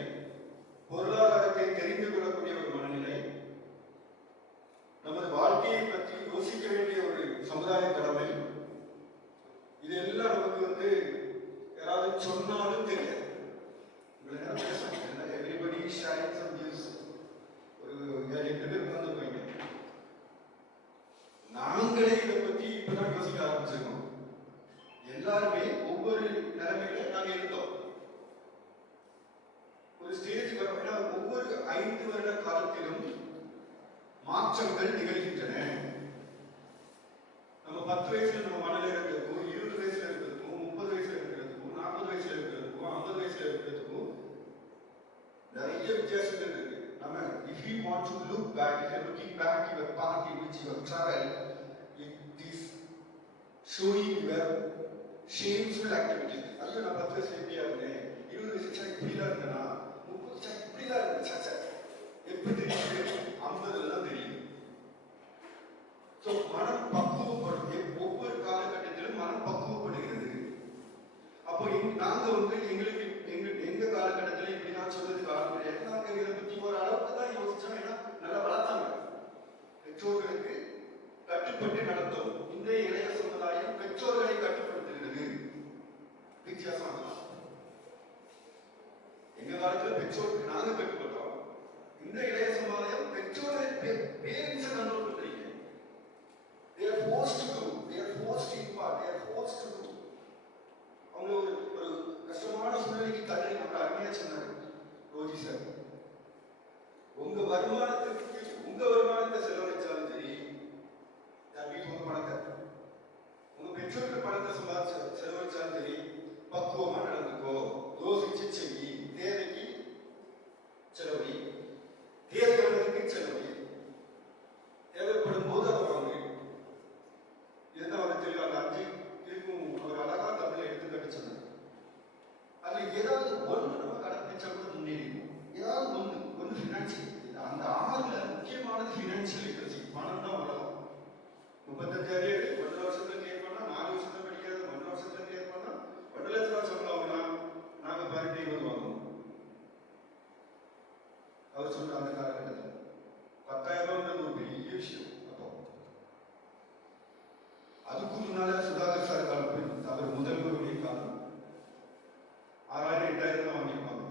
பொருளாதாரத்தை தெரிந்து கொள்ளக்கூடிய ஒரு மனநிலை, நமது வாழ்க்கையை பற்றி யோசிக்க வேண்டிய ஒரு சமுதாய கடமை, இதெல்லாம் நமக்கு யாராவது சொன்னாலும் தெரியாது. Everybody is sharing some views. ஒரு 7-8 பேர் உட்கார்ந்து போயிங்க. நாங்களே இதை பற்றி இப்பதான் யோசிக்க ஆரம்பிச்சிருக்கோம். எல்லாருமே ஒவ்வொரு நிலைமையில நாங்க இருந்தோம். ஒரு ஸ்டேஜ் வரப்போனா ஒவ்வொரு 5 வருட காலத்திலும் மாற்றங்கள் நிகழ்கின்றன. நம்ம 10 வயசுல நம்ம மனநிலை இருக்கிறதுக்கும், 20 வயசுல இருக்கிறதுக்கும், 30 வயசுல இருக்கிறதுக்கும், 40 வயசுல இருக்கிறதுக்கும், 50 வயசுல இருக்கிறதுக்கும் நிறைய வித்தியாசங்கள் இருக்கு. நம்ம if you want to look back, if you're looking back your path in which you have traveled, it is showing your shameful activities. ஐயோ நான் 10 வயசுல இப்படியா இருந்தேன், 20 வயசுல இப்படிலாம் இருந்தேனா, 30 வயசுல இப்படிலாம் இருந்தேன், எப்படி தெரியுது? 50ல தான் தெரியும். ஸோ மனம் பக்குவப்படுது. ஒவ்வொரு காலகட்டத்திலும் மனம் பக்குவப்படுகிறது. அப்போ நாங்க எங்களுக்கு எங்க காலகட்டத்தில் இப்படி நான் சொல்றதுக்கு ஆள் கிடையாது. நாங்க இதை பத்தி ஒரு அளவுக்கு தான் யோசிச்சோம். ஏன்னா நல்லா வளர்த்தாங்க, பெற்றோர்களுக்கு கட்டுப்பட்டு நடத்தும். இந்த இளைய சமுதாயம் பெற்றோர்களை கட்டுப்படுத்துகிறது. வித்தியாசம் எங்க காலத்துல பெற்றோருக்கு நாங்க கட்டுப்பட்டோம். இந்த இளைய சமுதாயம் பெற்றோரை பேரண்ட்ஸை கண்ட்ரோல் பண்றீங்க. They are forced to do. They are forced to impart. They are forced to do. அவங்க ஒரு கஷ்டமான சூழ்நிலைக்கு தள்ளி நம்ம அருமையா சொன்னாரு ரோஜி சார். உங்க வருமானத்தை செலவழிச்சாலும் சரி, உங்க பணத்தை, உங்க பெற்றோருக்கு பணத்தை செலவழிச்சாலும் சரி, பக்குவமா நடந்துக்கோ, யோசிச்சு செய், தேவைக்கு செலவழி, தேவையானதுக்கு செலவழி, தேவைப்படும் போது அதை வாங்க. இதுதான் அவர் தெரியும். அந்த 5 இருக்கும் ஒரு அழகா தமிழை எடுத்துக்காட்டு சொன்னார். அதுல ஏதாவது ஒன்று நம்ம கடைப்பிடிச்சா கூட முன்னேறிடும். ஏதாவது ஒன்று ஃபினான்சியல். அந்த 6ல முக்கியமானது ஃபினான்சியல் லிட்ரஸி. பணம் தான் உலகம். 35,000 1 வருஷத்துல கிளியர் பண்ணா, 4 வருஷத்துல படிக்கிறது 1 வருஷத்துல கிளியர் பண்ணா 1 லட்ச ரூபா சம்பளம் ஆகுனா நாங்க 18 வாங்குவோம். அவர் சொல்ற அந்த காலகட்டத்தில் 10,000 ஒரு பெரிய விஷயம். அப்போ அதுக்கு முன்னால சுதாகர் சார் காலம், அவர் முதல்வருடைய காலம் 6,000 8,000 தான் வாங்கியிருப்பாங்க.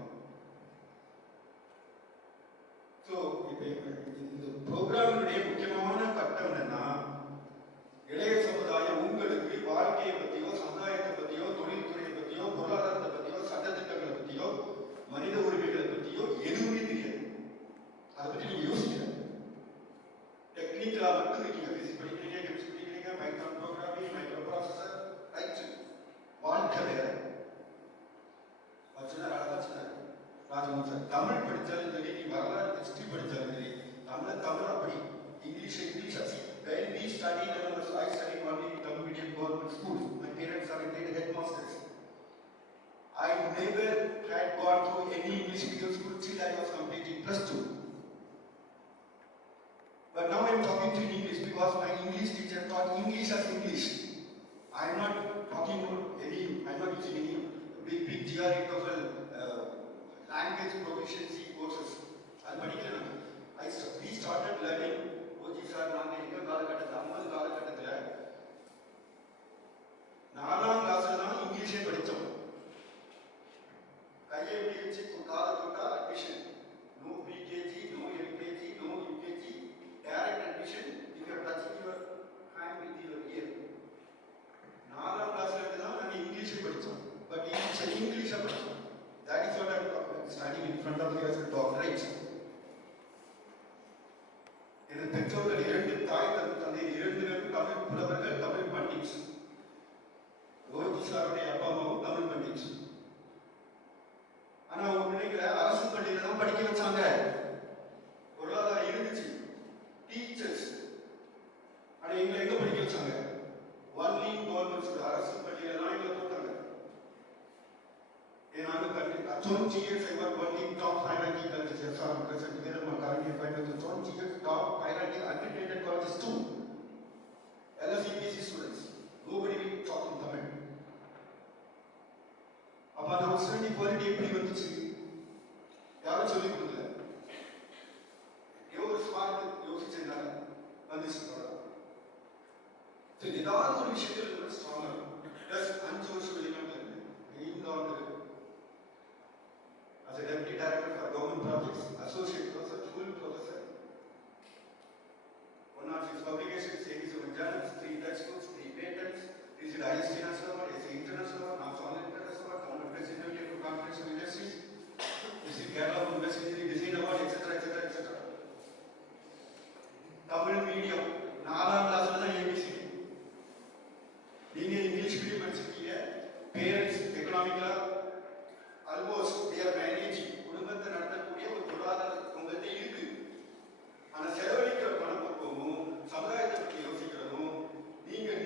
ஸோ இப்போ இந்த ப்ரோக்ராமினுடைய முக்கியமான கட்டம் என்னன்னா, இளைய சமுதாயம் உங்களுக்கு வாழ்க்கையை பற்றியோ, சமுதாயத்தை பற்றியோ, தொழில்துறையை பற்றியோ, பொருளாதாரத்தை பற்றியோ, சட்டத்திட்டங்களை பற்றியோ, மனித உரிமைகளை பற்றியோ எதுவுமே தெரியாது. அதை பற்றி நீங்க யோசிக்கல. டெக்னிக்கலா மட்டும் இருக்கீங்க. பிசிக்ஸ் படிக்கிறீங்க, கெமிஸ்ட்ரி படிக்கிறீங்க, Python programming, micro processor, right. வாழ்க்கை வேற. அழகா சொன்னார் ராஜமோகன் சார். தமிழ் படித்தாலும் சரி, நீ வரலாறு ஹிஸ்டரி படித்தாலும் சரி, தமிழா படி, English. When we studied, I studied only in Tamil medium government schools. My parents are retired headmasters. I never had gone through any English medium school till I was completing +2. But now I am talking to in English because my English teacher taught English as English. I am not talking about I am not using any big GRE TOEFL language proficiency courses. I am this too. LSEPC students, nobody will talk in Tamil. அப்ப அந்த hostel quality எப்படி வந்துச்சு? யாரும் சொல்லிக் கொடுக்கல. ஒரு smart யோசிச்சதுனால வந்துச்சு. ஏதாவது ஒரு விஷயத்தில் ரொம்ப ஸ்ட்ராங்கர். பிளஸ் 5 வருஷம் வெளிநாட்டில் இருந்தேன். as a deputy director for government projects, associate professor, full professor. 106 publications, 87 journals, 3 textbooks, 3 patents, received IST National Award, AC International Award, National International Award, Counter President of Conference of Industries, received Kerala Best Engineering Design Award, etc., etc., etc. Tamil medium, 4ஆம் கிளாஸ்ல தான் ABC. நீங்க English medium படிச்சிருக்கீங்க. Parents எக்கனாமிக்கலா almost they are managing, குடும்பத்தை நடத்தக்கூடிய ஒரு பொருளாதார உங்கள்கிட்ட இருக்கு. ஆனா செலவழிக்கிற பணப்போக்கமும் சமுதாயத்தை பற்றி யோசிக்கிறதும்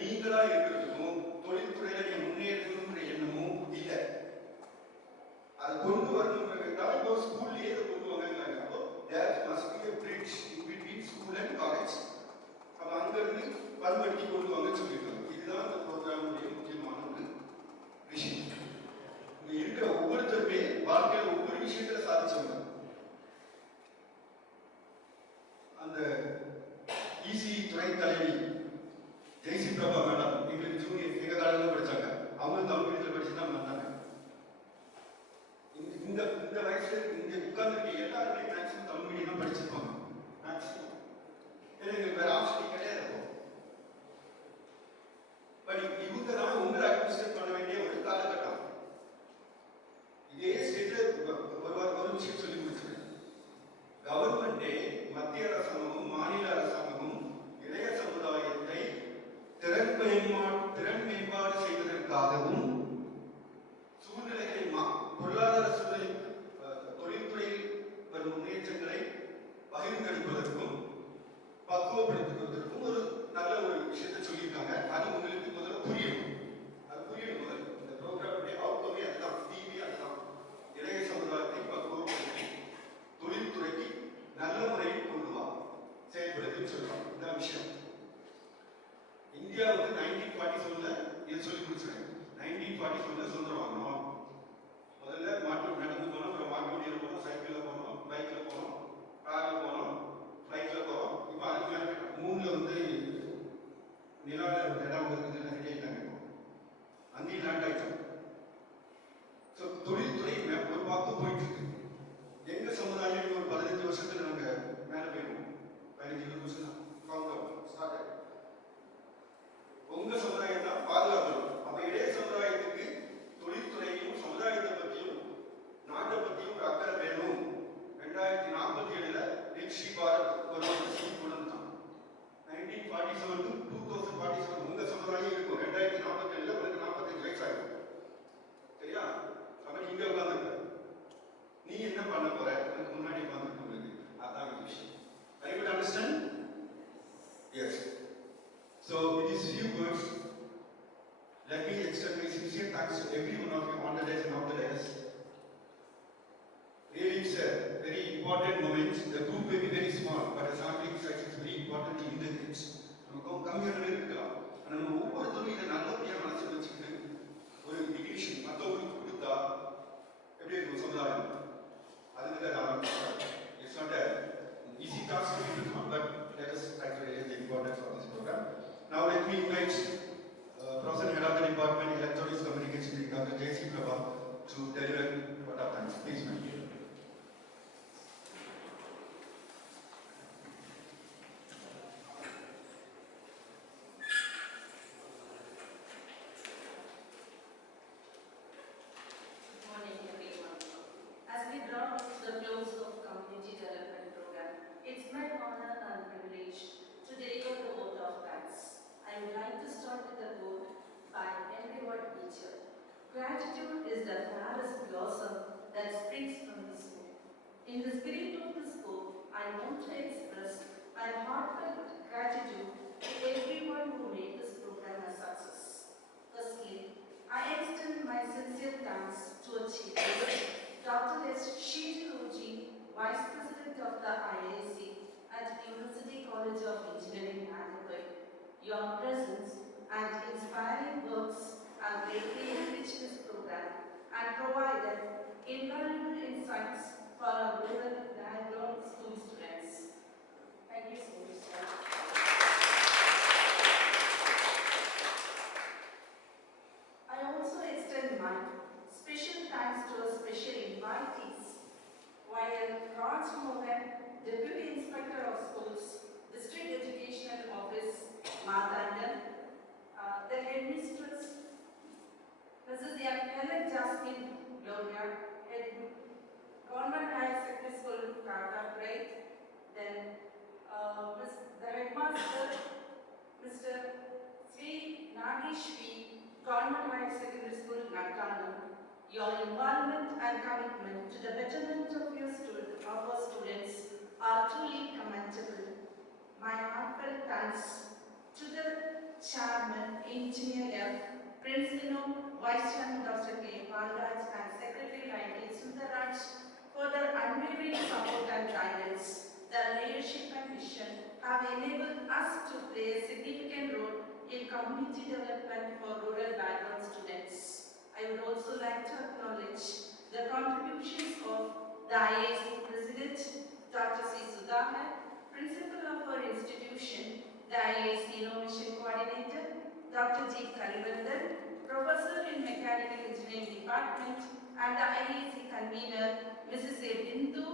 நீங்களா இருக்கிறதுக்கும் தொழில்துறையில நீங்க முன்னேறணுங்கிற எண்ணமும் இல்லை. அதை கொண்டு வரணுங்கிறதுக்காக இப்போ ஸ்கூல்லேயே இதை கொண்டு வாங்க. அப்போ there must be a bridge in between school and college. அப்போ அங்கிருந்து பண்படுத்தி கொண்டு வாங்க சொல்லியிருக்காங்க. இதுதான் இந்த ப்ரோக்ராமுடைய முக்கியமான ஒரு விஷயம். இங்க இருக்கிற ஒவ்வொருத்தருமே வாழ்க்கையில் ஒவ்வொரு விஷயத்துல சாதிச்சவங்க. அந்த இசி துறை தலைவி ஜெய்சி பிரபா மேடம் எங்களுக்கு ஜூனியர் எங்க காலேஜ்ல படிச்சாங்க. அவங்க தமிழ் மீடியத்தில் படிச்சு தான் வந்தாங்க. இந்த வயசுல இந்த உட்கார்ந்து எல்லாருமே மேக்ஸிமம் தமிழ் மீடியம் தான் படிச்சிருப்பாங்க. மேக்ஸிமம் எனக்கு வேற ஆப்ஷன் கிடையாது. பட் இவங்க தான் உங்களை அட்மினிஸ்ட்ரேட் பண்ண வேண்டிய ஒரு காலகட்டம். இதே ஸ்டேட்ல ஒரு விஷயம் சொல்லி முடிச்சிருக்கேன். கவர்மெண்டே மத்திய அரசாங்கமும் மாநில அரசாங்கமும் இளைய சமுதாயத்தை திறன் மேம்பாடு செய்வதற்காகவும் சூழ்நிலைகளை பொருளாதார சூழ்நிலை தொழில்துறையில் வரும் முன்னேற்றங்களை பகிர்ந்தெடுப்பதற்கும் பக்குவப்படுத்துவதற்கும் ஒரு நல்ல ஒரு விஷயத்தை சொல்லியிருக்காங்க. அது உங்களுக்கு முதல்ல புரியணும். அது புரியணும் முதல்ல. இந்த ப்ரோக்ராமுடைய அவுட்கமே அதுதான், தீமே அதுதான். இளைய சமுதாயத்தை பக்குவப்படுத்தி தொழில்துறைக்கு நல்ல முறையில் கொண்டு வா செயல்படுத்துன்னு சொல்லுவாங்க. இதுதான் விஷயம். இந்தியாவுக்கு 1947ல இது சொல்லி முடிச்சிருக்கேன். 1947ல சுதந்திரம் வாங்கணும். முதல்ல நடந்து போனோம், அப்புறம் மாட்டு வண்டியில் போனோம், சைக்கிளில் போனோம், பைக்கில் போனோம், காரில் போனோம், ஃப்ளைட்டில் போகிறோம். இப்போ அதுக்கு மேலே 3ல வந்து நிலாவில் இடம் இருக்குது ரெடி ஆகிட்டாங்க. அங்கேயும் லேண்ட் ஆகிட்டோம். ஸோ தொழில்துறை ஒரு பக்கம் போயிட்டு இருக்கு. எங்க சமுதாயம் ஒரு 15 வருஷத்துல நாங்க மேலே போயிடுவோம். 15-20 வருஷம் தான் உங்க சமுதாயம் தான் பாதுகாக்கணும். அப்ப இளைய சமுதாயத்துக்கு தொழில்துறையும் சமுதாயத்தை பற்றியும் நாட்டை பற்றியும் ஒரு அக்கறை வேணும். 2047ல ரிக்ஷி பாரத் ஒரு ஸ்கீம் கொண்டு வந்தான். 1947 to 2047 உங்க சமுதாயம் இருக்கும். 2047ல உங்களுக்கு 45 வயசு ஆகும். சரியா? அப்ப நீங்க உட்கார்ந்துருக்க நீ என்ன பண்ண போற? அதுக்கு முன்னாடி உட்கார்ந்துருக்கு உங்களுக்கு. அதான் விஷயம். Are you able to understand? Yes. So in these few words, let me extend my sincere thanks to every one of you on the days and off the days. Really, it's a very important moment. The group may be very small, but the sampling size is very important in the groups. நமக்கு கம்மியான இருக்கலாம். ஆனால் நம்ம ஒவ்வொருத்தரும் இதை நல்லபடியாக மனசில் வச்சுக்கிட்டு ஒரு டிகிரிஷன் மற்றவங்களுக்கு கொடுத்தா எப்படி இருக்கும் சமுதாயம்? அதுக்கு தான் ஆரம்பிச்சோம். It's not an easy task to do, but let us try to realize the importance of this program. Now let me invite Professor Head of the Department Electronics Communication, Dr. J.C. Prabha, to deliver what our thanks. Please, ma'am. Gratitude is the fairest blossom that springs from Your presence and inspiring works have greatly enriched this program and provided invaluable insights for our rural background school students. Thank you so much, sir. I also extend my special thanks to our special invitees. While Raj Mohan, Deputy Inspector of Schools, District Educational Office, Marthandam, the Headmistress, Mrs. Helen Jasmine Gloria, Head Government Higher Secondary School, Kata, then the Headmaster, Mr. Sri Nagesh V, Government Higher Secondary School, Nattanam. Your involvement and commitment to the betterment of our students are truly commendable. My heartfelt thanks to the Chairman, Engineer F, Principal, Vice Chairman Dr. K. Balraj and Secretary Raiti Sundaraj for their unwavering support and guidance. Their leadership and vision have enabled us to play a significant role in community development for rural background students. I would also like to acknowledge the contributions of the IAC President, Dr. C. Sudhakar, Principal of our institution, the IAC Innovation Coordinator, Dr. G. Kalivandan, Professor in Mechanical Engineering Department, and the IAC Convener, Mrs. A. Bindu,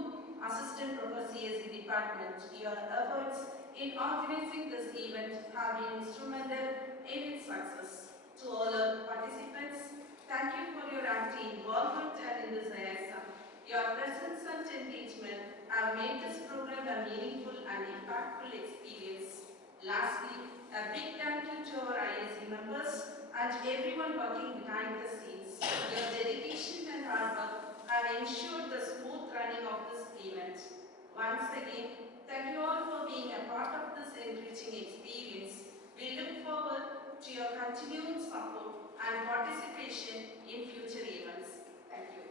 Assistant Professor CSE Department. Your efforts in organizing this event have been instrumental in its success. To all our participants, thank you for your active involvement and enthusiasm. Your presence and engagement have made this program a meaningful and impactful experience. Lastly, a big thank you to our IAC members and everyone working behind the scenes. Your dedication and hard work have ensured the smooth running of this event. Once again, thank you all for being a part of this enriching experience. We look forward to your continued support and participation in future events. Thank you.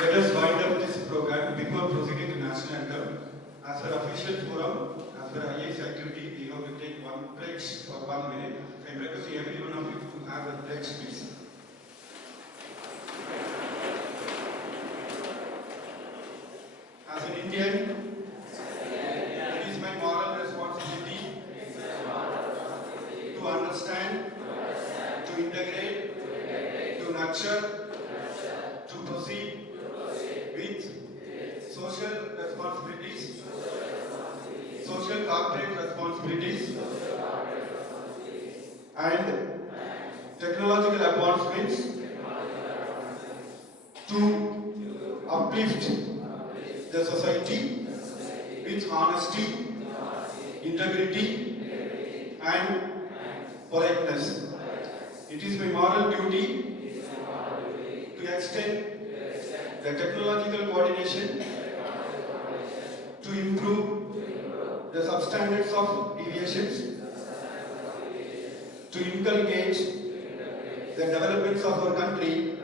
Let us wind up this program before proceeding to national anthem. As per official forum, as per IAS activity, we have to take one pledge for 1 minute. I request every one of you to have a pledge, please. As an Indian, it is my moral responsibility to understand, to integrate, to nurture, to proceed with social responsibilities, social corporate responsibilities, and technological advancements to uplift the society with honesty, integrity, and politeness. It is my moral duty to extend the technological coordination to improve the substandards of deviations, to inculcate the developments of our country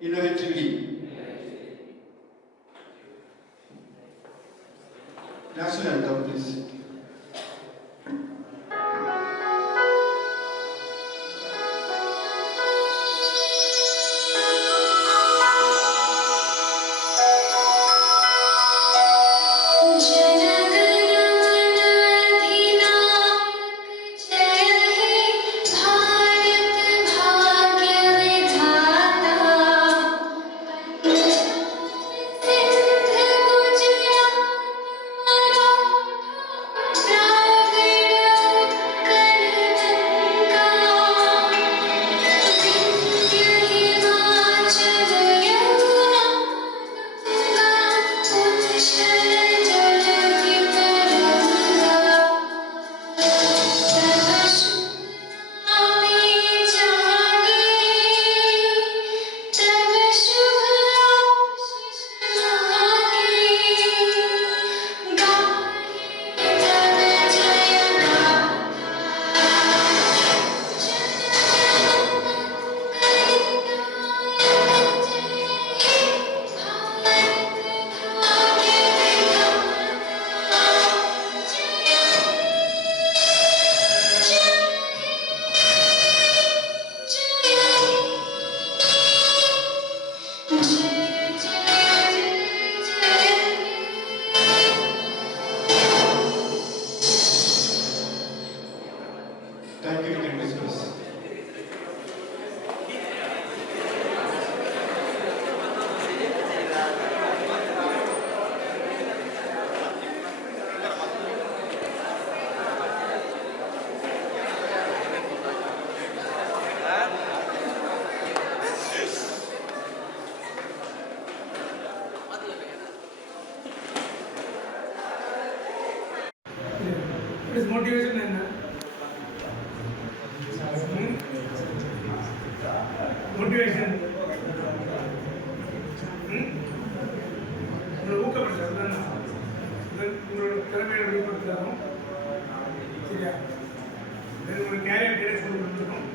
innovatively. National anthem, please. Motivation என்ன? Motivation உங்களை ஊக்கப்படுத்துறது தானே, உங்களோட திறமையை வெளிப்படுத்துறதும் சரியா, ஒரு carrier guidance கொடுக்கறதுக்கும்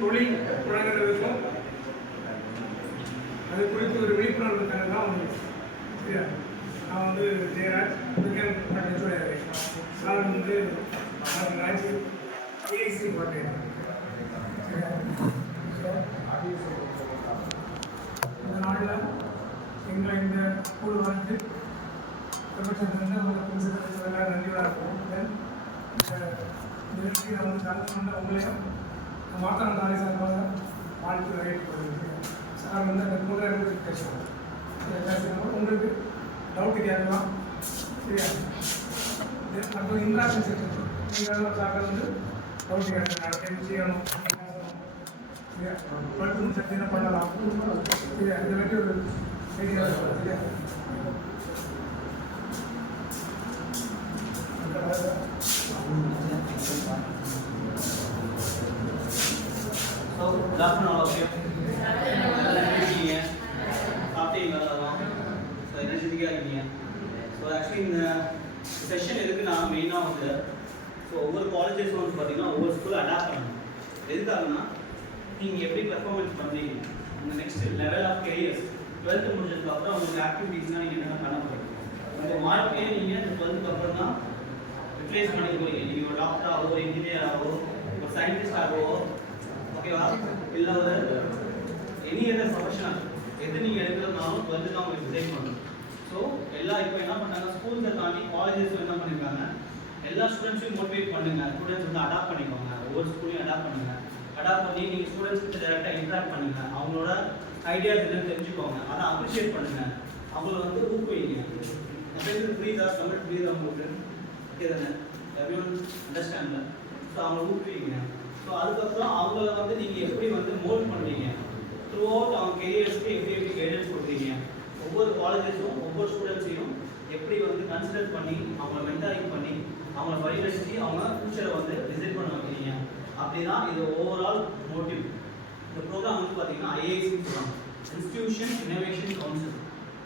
தொழில் தொடங்குறதுக்கும் அது குறித்து ஒரு விழிப்புணர்வுக்காக தான் வந்து சரியா. நான் வந்து ஜெயராஜ் சார் வந்து ராஜ் ஏஐசி பார்த்தேன் சரியா. இந்த நாளில் எங்களை இந்த ஸ்கூல் வந்து ப்ரொஃபஸர் வந்து அவங்க பிரின்சிபல் நன்றியாக இருக்கும். தென் இந்த நிகழ்ச்சியை வந்து கலந்து கொண்ட உங்களையும் மாற்றம் நாளை சார்பாக வாழ்த்து வரவேற்கப்படுகிறது. சார் வந்து அந்த ப்ரோக்ராம் பேசுவாங்க, உங்களுக்கு டவுட்டு கேட்கலாம் சரியா. அப்புறம் இன்ட்ராக்ஷன் செக்ஷன் நீங்கள் சார் வந்து டவுட்டு கேட்கலாம், என்ன செய்யணும் சரியா, படுத்து சக்தி என்ன பண்ணலாம் சரியா, இதை வச்சு ஒரு ஐடியா சரியா. So, good afternoon all of you. இருக்கீங்க சாப்பிட்டீங்களா எல்லாரும்? ஸோ எனர்ஜெட்டிக்காக இருக்கீங்க. ஸோ ஆக்சுவலி இந்த செஷன் எதுக்குன்னா மெயினாக வந்து ஸோ ஒவ்வொரு காலேஜஸும் வந்து பார்த்தீங்கன்னா ஒவ்வொரு ஸ்கூலில் அடாப்ட் பண்ணணும். எதுக்காகனா நீங்கள் எப்படி பெர்ஃபார்மன்ஸ் பண்ணுறீங்க, உங்கள் next level of careers 12th முடிஞ்சதுக்கப்புறம் உங்களுக்கு ஆக்டிவிட்டீஸ்னால் நீங்கள் என்ன பண்ண போகிறீங்க, உங்கள் மார்க்கே நீங்கள் இந்த 12th அப்புறம் தான் ரிப்ளேஸ் பண்ணி போகிறீங்க. நீங்கள் ஒரு டாக்டர் ஆகவோ, இன்ஜினியர் ஆகவோ, ஒரு சயின்டிஸ்ட் ஆகவோ, ஓகேவா, இல்லை ஒரு எனி அதர் ப்ரொஃபஷனல் எது நீங்கள் எடுக்கிறதுனாலும் 12th தான் உங்களுக்கு டிசைட் பண்ணணும். ஸோ எல்லாம் இப்போ என்ன பண்ணாங்க, ஸ்கூல்ஸை தாண்டி காலேஜஸ் என்ன பண்ணியிருக்காங்க, எல்லா ஸ்டூடெண்ட்ஸையும் மோட்டிவேட் பண்ணுங்க. ஸ்டூடெண்ட்ஸ் வந்து அடாப்ட் பண்ணிக்கோங்க, ஒவ்வொரு ஸ்கூலையும் அடாப்ட் பண்ணுங்க. அடாப்ட் பண்ணி நீங்கள் ஸ்டூடெண்ட்ஸ் கிட்ட டேரெக்டாக இன்ட்ராக்ட் பண்ணுங்க, அவங்களோட ஐடியாஸ் என்னன்னு தெரிஞ்சுக்கோங்க, அதை அப்ரிஷியேட் பண்ணுங்க, அவங்கள வந்து ஊக்குவிங்க. பேசுறது புரியுதா, தமிழ் புரியுதா உங்களுக்கு? ஓகே தானே, எவ்ரி ஒன் அண்டர்ஸ்டாண்டில். ஸோ அவங்கள ஊக்குவிங்க. ஸோ அதுக்கப்புறம் அவங்கள வந்து நீங்கள் எப்படி வந்து மோல்ட் பண்ணுறீங்க, த்ரூ அவுட் அவங்க கெரியர்ஸ்க்கு எப்படி எப்படி கைடன்ஸ் கொடுக்குறீங்க, ஒவ்வொரு காலேஜஸும் ஒவ்வொரு ஸ்டூடெண்ட்ஸையும் எப்படி வந்து கன்சிடர் பண்ணி அவங்கள மென்டாரிங் பண்ணி அவங்கள வழிநடத்தி அவங்க ஃபியூச்சரை வந்து டிசைட் பண்ண வைக்கிறீங்க. அப்படி தான் இது ஓவரால் மோட்டிவ். இந்த ப்ரோக்ராம் வந்து பார்த்தீங்கன்னா IAC programme, institution innovation council.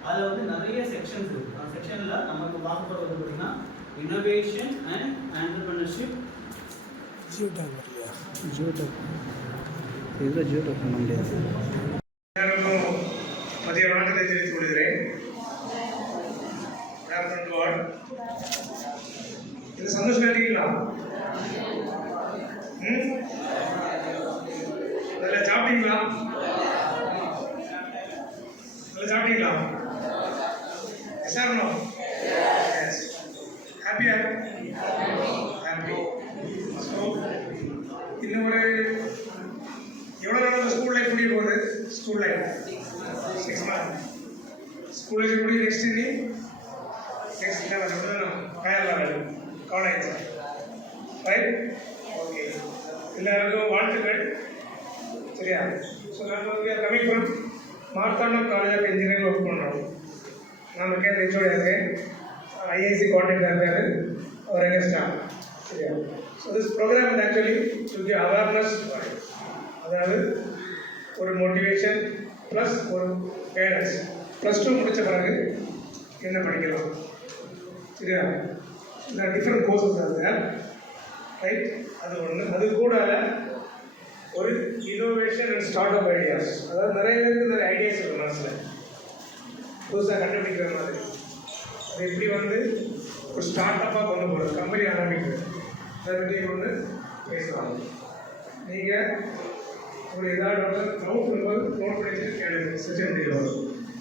அதில் வந்து நிறைய செக்ஷன்ஸ் இருக்குது. அந்த செக்ஷனில் நமக்கு பார்க்க போகிறது பார்த்தீங்கன்னா இன்னோவேஷன் அண்ட் ஆண்டர்பிரினர்ஷிப். மதிய வணக்கத்தை தெரிவித்துக் கொள்கிறேன். இது சந்தோஷமா இருக்கீங்களா? அதில் சாப்பிட்டீங்களா? அதில் சாப்பிட்டீங்களா? சார் ஹாப்பியா? ஹாப்பி. ஸோ இன்னும் ஒரு எவ்வளோ நாள் ஸ்கூல் லைஃப் முடிய போகுது? School life 6 months. School life முடிய நெக்ஸ்ட் நீ next higher level college, right? Okay, எல்லாருக்கும் வாழ்த்துக்கள் சரியா. ஸோ நம்ம coming from Marthandam college of engineering work பண்ணுறோம். நம்ம கேட்க ஹெச்ஓடியாக இருக்கேன், ஐஐசி கோஆர்டினேட்டர் இருக்காரு, அவர் எங்கள் ஸ்டாஃப் சரியா. So this programme is actually to give awareness, அதாவது ஒரு மோட்டிவேஷன் ப்ளஸ் ஒரு கைடன்ஸ். +2 முடித்த பிறகு என்ன படிக்கலாம் சரியா, இந்த டிஃப்ரெண்ட் கோர்சஸ் இருக்குது ரைட். அது ஒன்று. அது கூட ஒரு innovation and start up ideas, அதாவது நிறைய பேருக்கு நிறைய ஐடியாஸ் இருக்குது மனசில், புதுசாக கண்டுபிடிக்கிற மாதிரி. அது எப்படி வந்து ஒரு ஸ்டார்ட் அப்பாக கொண்டு போகிறது, கம்பெனி ஆரம்பிக்கிறது, அதை பற்றி ஒன்று பேசுவாங்க. நீங்கள் ஒரு ஏதாவது டவுட் இருக்கும்போது நோட் பண்ணிட்டு கேளுங்க, செஷன் முடியும்.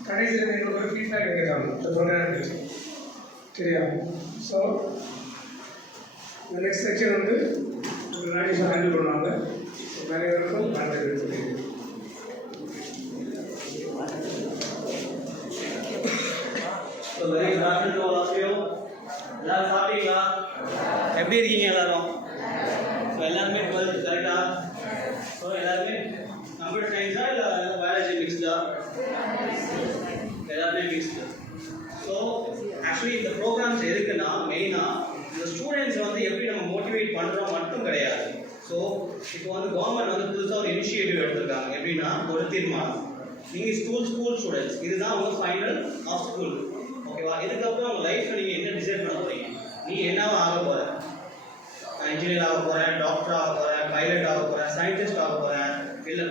கடைசியில் நீங்கள் ஒரு ஃபீட்பேக் எடுக்கலாம் இந்த ப்ரோக்ராம் வச்சு சரியா. ஸோ இந்த நெக்ஸ்ட் செக்ஷன் வந்து ஒரு ராஜேஷ் ஹேண்டில் பண்ணுவாங்க. நிறைய பேருக்கும் வாழ்த்துக்கள் சொல்லிடுங்க. எல்லாரும் சாப்பிட்டீங்களா? எப்படி இருக்கீங்க எல்லாரும்? ஸோ எல்லாருமே 12th கரெக்டா? ஸோ எல்லாருமே கம்ப்யூட்டர் சயின்ஸா இல்லை பயாலஜி மிக்ஸ்டா? எல்லாருமே மிக்ஸ்டு. ஸோ ஆக்சுவலி இந்த ப்ரோக்ராம்ஸ் எதுக்குன்னா மெயினாக இந்த ஸ்டூடெண்ட்ஸ் வந்து எப்படி நம்ம மோட்டிவேட் பண்ணுறோம் மட்டும் கிடையாது. ஸோ இப்போ வந்து கவர்மெண்ட் வந்து புதுசாக ஒரு இனிஷியேட்டிவ் எடுத்திருக்காங்க. எப்படின்னா ஒரு தீர்மானம், நீங்கள் ஸ்கூல் ஸ்டூடெண்ட்ஸ் இதுதான் உங்கள் ஃபைனல் ஆஃப் ஸ்கூல், ஓகேவா? இதுக்கப்புறம் உங்கள் லைஃப்பில் நீங்கள் என்ன டிசைட் பண்ண போகிறீங்க? நீ என்னவா ஆக போகிற? இன்ஜினியர் ஆக போகிறேன், டாக்டர் ஆக போகிறேன், பைலட் ஆக போகிறேன், சயின்டிஸ்ட் ஆக போகிறேன், இல்லை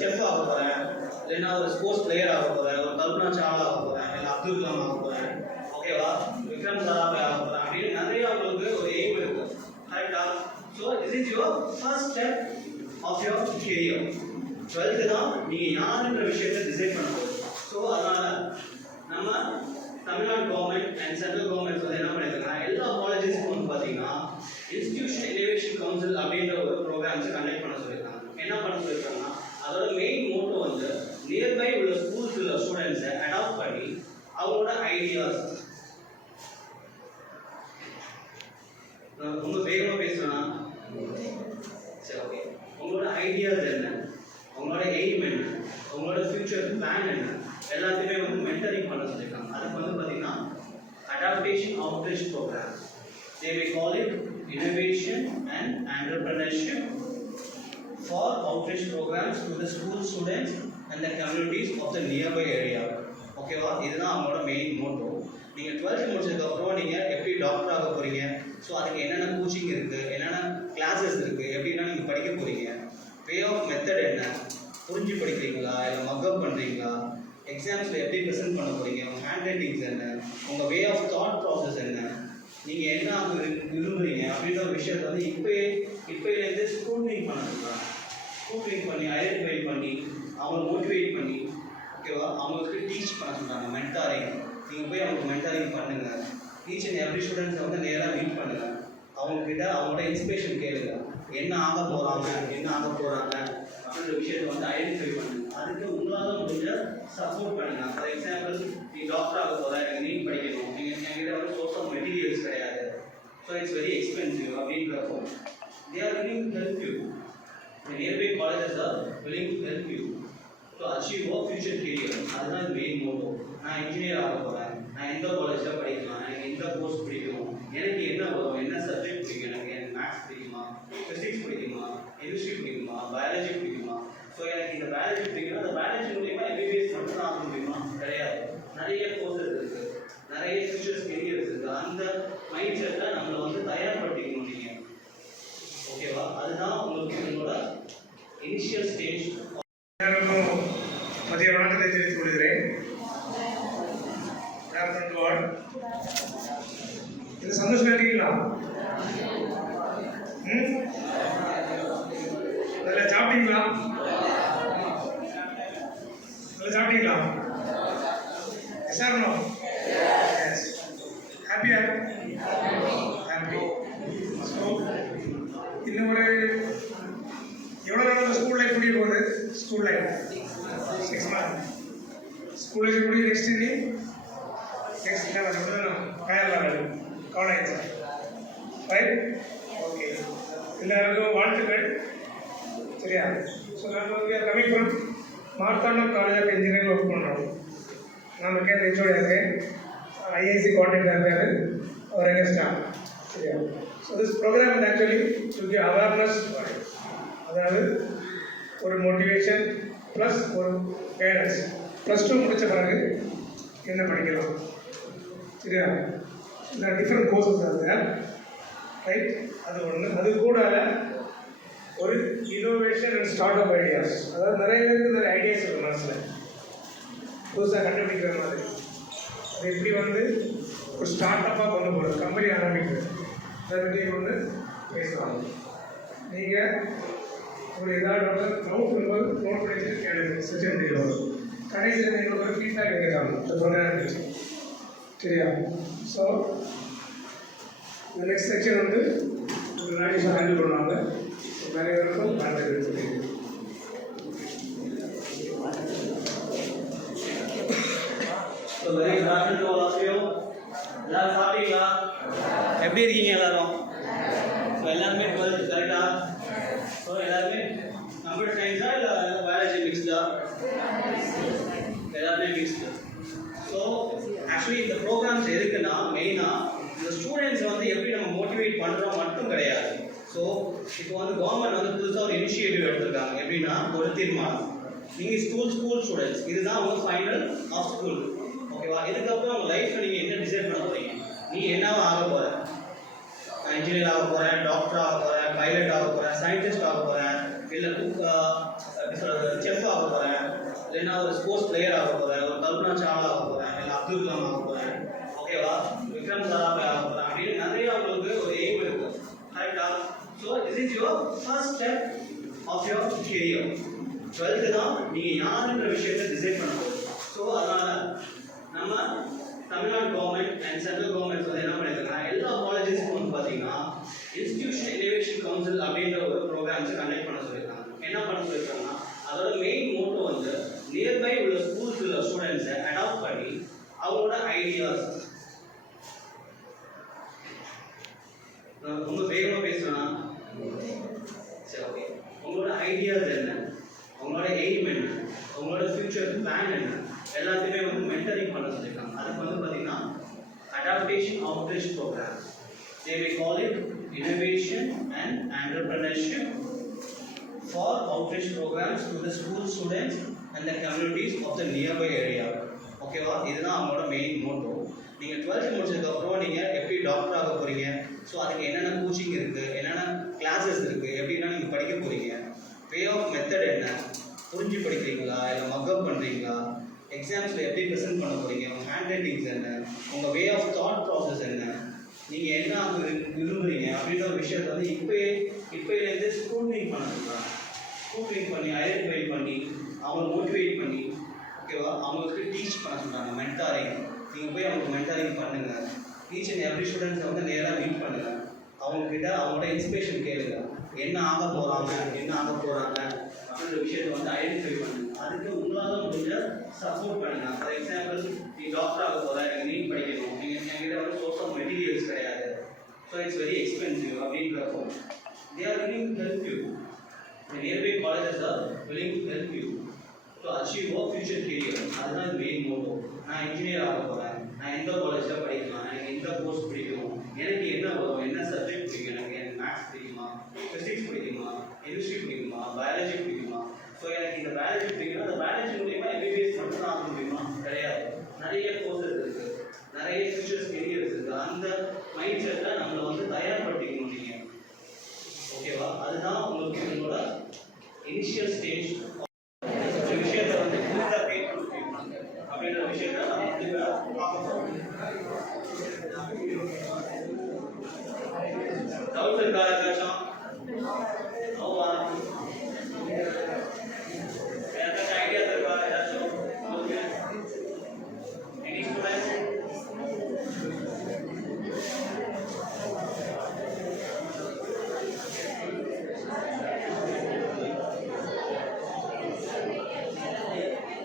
செஃப் ஆக போகிறேன், இல்லைன்னா ஒரு ஸ்போர்ட்ஸ் பிளேயர் ஆக போகிறேன், ஒரு கல்பனா சாவ்லா ஆக போகிறேன், இல்லை அப்துல் கலாம் ஆக போகிறேன், ஓகேவா? விக்ரம் சாராபாய் ஆக போகிறேன் அப்படின்னு நிறைய உங்களுக்கு ஒரு எய்ம் இருக்கு, கரெக்டா? So this is your first step of your career. 12th தான் நீங்கள் யாருன்ற விஷயத்தை டிசைட் பண்ண போகுது. ஸோ அதனால் நம்ம Tamil Nadu government and central government வந்து என்ன பண்ணியிருக்காங்கன்னா எல்லா காலேஜஸ்க்கும் வந்து பார்த்தீங்கன்னா இன்ஸ்டிடியூஷன் இன்னோவேஷன் கவுன்சில் அப்படின்ற ஒரு ப்ரோக்ராம்ஸை கண்டக்ட் பண்ண சொல்லியிருக்காங்க. என்ன பண்ண சொல்லியிருக்காங்கன்னா அதோட மெயின் மோட்டோ வந்து நியர்பை உள்ள ஸ்கூல்ஸ் உள்ள ஸ்டூடெண்ட்ஸை அடாப்ட் பண்ணி அவங்களோட ஐடியாஸ், ரொம்ப வேகமாக பேசுகிறேன்னா சரி ஓகே, உங்களோட ஐடியாஸ் என்ன, உங்களோட எய்ம் என்ன, உங்களோட ஃபியூச்சர் பிளான் என்ன, எல்லாத்தையுமே வந்து மென்டரிங் பண்ண சொல்லியிருக்காங்க. அதுக்கு வந்து பார்த்தீங்கன்னா adaptation outreach programme, they may call it innovation and entrepreneurship for outreach programs to the school students and the communities of the nearby area. ஓகேவா? இதுதான் அவங்களோட மெயின் மோட்டோ. நீங்கள் 12th முடிச்சதுக்கப்புறம் நீங்கள் எப்படி டாக்டர் ஆக போகிறீங்க, ஸோ அதுக்கு என்னென்ன கோச்சிங் இருக்குது, என்னென்ன கிளாஸஸ் இருக்குது, எப்படின்னா நீங்கள் படிக்க போகிறீங்க, வே ஆஃப் மெத்தட் என்ன, புரிஞ்சு படிக்கிறீங்களா இல்லை மக்கப் பண்ணுறீங்களா, எக்ஸாம்ஸில் எப்படி ப்ரெசென்ட் பண்ண போகிறீங்க, உங்கள் ஹேண்ட் ரைட்டிங்ஸ் என்ன, உங்கள் வே ஆஃப் தாட் ப்ராசஸ் என்ன, நீங்கள் என்ன விரும்புகிறீங்க அப்படின்ற ஒரு விஷயத்தை வந்து இப்போலேருந்து ஸ்க்ரூட்னிங் பண்ண சொல்கிறாங்க. ஸ்க்ரூட்னிங் பண்ணி ஐடென்டிஃபை பண்ணி அவங்களை மோட்டிவேட் பண்ணி, ஓகேவா, அவங்களுக்கு டீச் பண்ண சொல்கிறாங்க. மென்டாரிங், நீங்கள் போய் அவங்களுக்கு மென்டாரிங் பண்ணுங்கள். ஈச் அண்ட் எவ்ரி ஸ்டூடெண்ட்ஸை வந்து நேராக மீட் பண்ணுங்கள். அவங்கக்கிட்ட அவங்களோட இன்ஸ்பிரேஷன் கேளுங்க, என்ன ஆக போகிறாங்க அப்படின்ற விஷயத்தை வந்து ஐடென்டிஃபை பண்ணுங்க. அதுக்கு உங்களால் முடிஞ்ச சப்போர்ட் பண்ணுங்க. ஃபார் எக்ஸாம்பிள், நீ டாக்டர் ஆக போகிற, எனக்கு நீட் படிக்கணும், நீங்கள் என்கிட்ட வந்து சோர்ஸ் ஆஃப் மெட்டீரியல்ஸ் கிடையாது, ஸோ இட்ஸ் வெரி எக்ஸ்பென்சிவ் அப்படின்றப்போ they are willing to help you. The nearby colleges are willing to help you to achieve your future career. அதுதான் மெயின் மோட்டோ. நான் இன்ஜினியர் ஆக போகிறேன், நான் எந்த காலேஜில் படிக்கலாம், எனக்கு எந்த கோர்ஸ் பிடிக்கும், எனக்கு என்ன வரும், என்ன சப்ஜெக்ட் பிடிக்கும், எனக்கு மேத்ஸ் பிடிக்குமா, ஃபிசிக்ஸ் பிடிக்குமா, கெமிஸ்ட்ரி பிடிக்குமா, பயாலஜி பிடிக்குமா, ஸோ எனக்கு இந்த பயாலஜி பிடிக்கும்னா அந்த பயாலஜி மூலியமாக எம்பிபிஎஸ் மட்டும் தான் ஆக முடியுமா? கிடையாது. நிறைய கோர்சஸ் இருக்குது, நிறைய ஃபியூச்சர்ஸ் கெரியர்ஸ் இருக்குது. அந்த மைண்ட் செட்டில் நம்மளை வந்து தயார்படுத்திக்கணும் நீங்கள், ஓகேவா? அதுதான் உங்களுக்கு உங்களோட இனிஷியல் ஸ்டேஜ். எல்லாருக்கும் மதிய வணக்கத்தை தெரிவித்துக் கொள்கிறேன். இது சந்தோஷமா இருக்கீங்களா? அதில் சாப்பிட்டீங்களா? Yes or no? Yes. Happy? So, இன்னும் ஒரு எவ்வளோ நாள் ஸ்கூல் லைஃப் முடிய போகுது? School life 6 months. School life முடிய நெக்ஸ்ட் காலேஜ், ரைட்? ஓகே, எல்லாருக்கும் வாழ்த்துக்கள். சரியா? ஸோ நம்ம வந்து coming from Marthandam college of engineering work பண்ணுறோம். நம்ம கேட்ட ஹெச்ஓடி இருக்கேன், ஐஐசி கோஆர்டினேட்டர் இருக்காரு, அவர் எங்கள் ஸ்டாஃப். சரியா? So this programme is actually to give awareness, அதாவது ஒரு மோட்டிவேஷன் ப்ளஸ் ஒரு கைடன்ஸ். +2 முடித்த பிறகு என்ன படிக்கலாம்? சரியா? இந்த டிஃப்ரெண்ட் கோர்சஸ் இருக்குது, ரைட்? அது ஒன்று. அது கூட ஒரு innovation and start up ideas, அதாவது நிறைய பேருக்கு நிறைய ஐடியாஸ் இருக்குது மனசில், புதுசாக கண்டுபிடிக்கிற மாதிரி. அது எப்படி வந்து ஒரு ஸ்டார்ட் அப்பாக கொண்டு போகிறது, கம்பெனி ஆரம்பிக்கிறது, அதை பற்றி ஒன்று பேசுவாங்க. நீங்கள் ஒரு ஏதாவது டவுட் இருக்கும்போது நோட் பண்ணிட்டு கேளுங்க, செஷன் முடியும். கடைசியில் நீங்கள் ஒரு ஃபீட்பேக் கேட்கலாம் இந்த ப்ரோக்ராம். சரியா? ஸோ இந்த நெக்ஸ்ட் செக்ஷன் வந்து ஒரு நாளைக்கு ஹேண்டில் பண்ணுவாங்க. நிறைய பேருக்கும் வாழ்த்துக்கள் சொல்லிடுங்க. எல்லாரும் சாப்பிட்டீங்களா? எப்படி இருக்கீங்க எல்லாரும்? ஸோ எல்லாருமே 12th கரெக்டா? ஸோ எல்லாருமே கம்ப்யூட்டர் சயின்ஸா இல்லை பயாலஜி மிக்ஸ்டா? எல்லாருமே மிக்ஸ்டு. ஸோ ஆக்சுவலி இந்த ப்ரோக்ராம்ஸ் எதுக்குன்னா மெயினாக இந்த ஸ்டூடெண்ட்ஸ் வந்து எப்படி நம்ம மோட்டிவேட் பண்ணுறோம் மட்டும் கிடையாது. ஸோ இப்போ வந்து கவர்மெண்ட் வந்து புதுசாக ஒரு இனிஷியேட்டிவ் எடுத்திருக்காங்க. எப்படின்னா ஒரு தீர்மானம், நீங்கள் ஸ்கூல் ஸ்டூடெண்ட்ஸ் இதுதான் அவங்க ஃபைனல் ஆஃப் ஸ்கூல், ஓகேவா? இதுக்கப்புறம் உங்கள் லைஃப்பில் நீங்கள் என்ன டிசைட் பண்ண போகிறீங்க? நீ என்னவா ஆக போகிற? இன்ஜினியர் ஆக போகிறேன், டாக்டர் ஆக போகிறேன், பைலட் ஆக போகிறேன், சயின்டிஸ்ட் ஆக போகிறேன், இல்லை எப்படி சொல்கிறது செஃப் ஆக போகிறேன், இல்லைன்னா ஒரு ஸ்போர்ட்ஸ் பிளேயர் ஆக போகிறேன், ஒரு கல்பனா சாவ்லா ஆக போகிறேன், இல்லை அப்துல் கலாம் ஆக போகிறேன், ஓகேவா? விக்ரம் சாராபாய் ஆக போகிறேன் அப்படின்னு நிறைய உங்களுக்கு ஒரு எய்ம் இருக்கு, கரெக்டா? So this is your first step of your career. 12th தான் நீங்கள் யாருன்ற விஷயத்தை டிசைட் பண்ண போகுது. ஸோ அதனால் நம்ம Tamil Nadu government and central government வந்து என்ன பண்ணியிருக்காங்க, எல்லா காலேஜஸ்க்கும் வந்து பார்த்தீங்கன்னா இன்ஸ்டிடியூஷன் இன்னோவேஷன் கவுன்சில் அப்படின்ற ஒரு ப்ரோக்ராம்ஸை கண்டக்ட் பண்ண சொல்லியிருக்காங்க. என்ன பண்ண சொல்லியிருக்காங்கன்னா அதோட மெயின் மோட்டோ வந்து நியர்பை உள்ள ஸ்கூல்ஸ் உள்ள ஸ்டூடெண்ட்ஸை அடாப்ட் பண்ணி அவங்களோட ஐடியாஸ், ரொம்ப வேகமாக பேசுனா சரி ஓகே, உங்களோட ஐடியாஸ் என்ன, உங்களோட எய்ம் என்ன, உங்களோட ஃபியூச்சர் பிளான் என்ன, எல்லாத்தையுமே வந்து மென்டரிங் பண்ண சொல்லியிருக்காங்க. அதுக்கு வந்து பார்த்தீங்கன்னா adaptation outreach programme, they may call it innovation and entrepreneurship for outreach programs to the school students and the communities of the nearby area. ஓகேவா? இதுதான் அவங்களோட மெயின் மோட்டோ. நீங்கள் 12th முடிச்சதுக்கப்புறம் நீங்கள் எப்படி டாக்டர் ஆக போகிறீங்க, ஸோ அதுக்கு என்னென்ன கோச்சிங் இருக்குது, என்னென்ன கிளாஸஸ் இருக்குது, எப்படின்னா நீங்கள் படிக்க போகிறீங்க, வே ஆஃப் மெத்தட் என்ன, புரிஞ்சு படிக்கிறீங்களா இல்லை மக்கப் பண்ணுறீங்களா, எக்ஸாம்ஸில் எப்படி ப்ரெசென்ட் பண்ண போகிறீங்க, உங்கள் ஹேண்ட் ரைட்டிங்ஸ் என்ன, உங்கள் வே ஆஃப் தாட் ப்ராசஸ் என்ன, நீங்கள் என்ன விரும்புகிறீங்க அப்படின்ற ஒரு விஷயத்தை வந்து இப்போலேருந்து ஸ்க்ரூட்னிங் பண்ண சொல்கிறாங்க. ஸ்க்ரூட்னிங் பண்ணி ஐடென்டிஃபை பண்ணி அவங்களை மோட்டிவேட் பண்ணி, ஓகேவா, அவங்களுக்கு டீச் பண்ண சொல்கிறாங்க. மென்டாரிங், நீங்கள் போய் அவங்களுக்கு மென்டாரிங் பண்ணுங்கள். ஈச் அண்ட் எவ்ரி ஸ்டூடெண்ட்ஸை வந்து நேராக மீட் பண்ணுங்கள். அவங்கக்கிட்ட அவங்களோட இன்ஸ்பிரேஷன் கேளுங்க, என்ன ஆக போகிறாங்க அப்படின்ற விஷயத்தை வந்து ஐடென்டிஃபை பண்ணுங்க. அதுக்கு உங்களால் முடிஞ்ச சப்போர்ட் பண்ணுங்க. ஃபார் எக்ஸாம்பிள், நீ டாக்டர் ஆக போகிற, எனக்கு நீட் படிக்கணும், நீங்கள் என்கிட்ட வந்து சோர்ஸ் ஆஃப் மெட்டீரியல்ஸ் கிடையாது, ஸோ இட்ஸ் வெரி எக்ஸ்பென்சிவ் அப்படின்றப்போ they are willing to help you. The nearby colleges are willing to help you to achieve your future career. அதுதான் மெயின் மோட்டோ. நான் இன்ஜினியர் ஆக போகிறேன், நான் எந்த காலேஜில் படிக்கலாம், எனக்கு எந்த கோர்ஸ் பிடிக்கும், எனக்கு என்ன வரும், என்ன சப்ஜெக்ட் பிடிக்கும், எனக்கு மேத்ஸ் பிடிக்குமா, ஃபிசிக்ஸ் பிடிக்குமா, கெமிஸ்ட்ரி பிடிக்குமா, பயாலஜி பிடிக்குமா, ஸோ எனக்கு இந்த பயாலஜி பிடிக்கும்னா அந்த பயாலஜி மூலியமாக எம்பிபிஎஸ் மட்டும் தான் ஆக முடியுமா? கிடையாது. நிறைய கோர்சஸ் இருக்குது, நிறைய ஃபியூச்சர்ஸ் கெரியர்ஸ் இருக்குது. அந்த மைண்ட் செட்டில் நம்மளை வந்து தயார்படுத்திக்கணும் நீங்கள், ஓகேவா? அதுதான் உங்களுக்கு உங்களோட இனிஷியல் ஸ்டேஜ். இந்த விஷயத்தை வந்து புதுசாக பேர் அப்படின்ற விஷயத்தை நம்ம வந்து பார்க்க போகிறோம். டவுட் இருக்கா ஏதாச்சும்? ஏதாச்சும் ஐடியாஸ் இருக்கா ஏதாச்சும்? Okay, any students?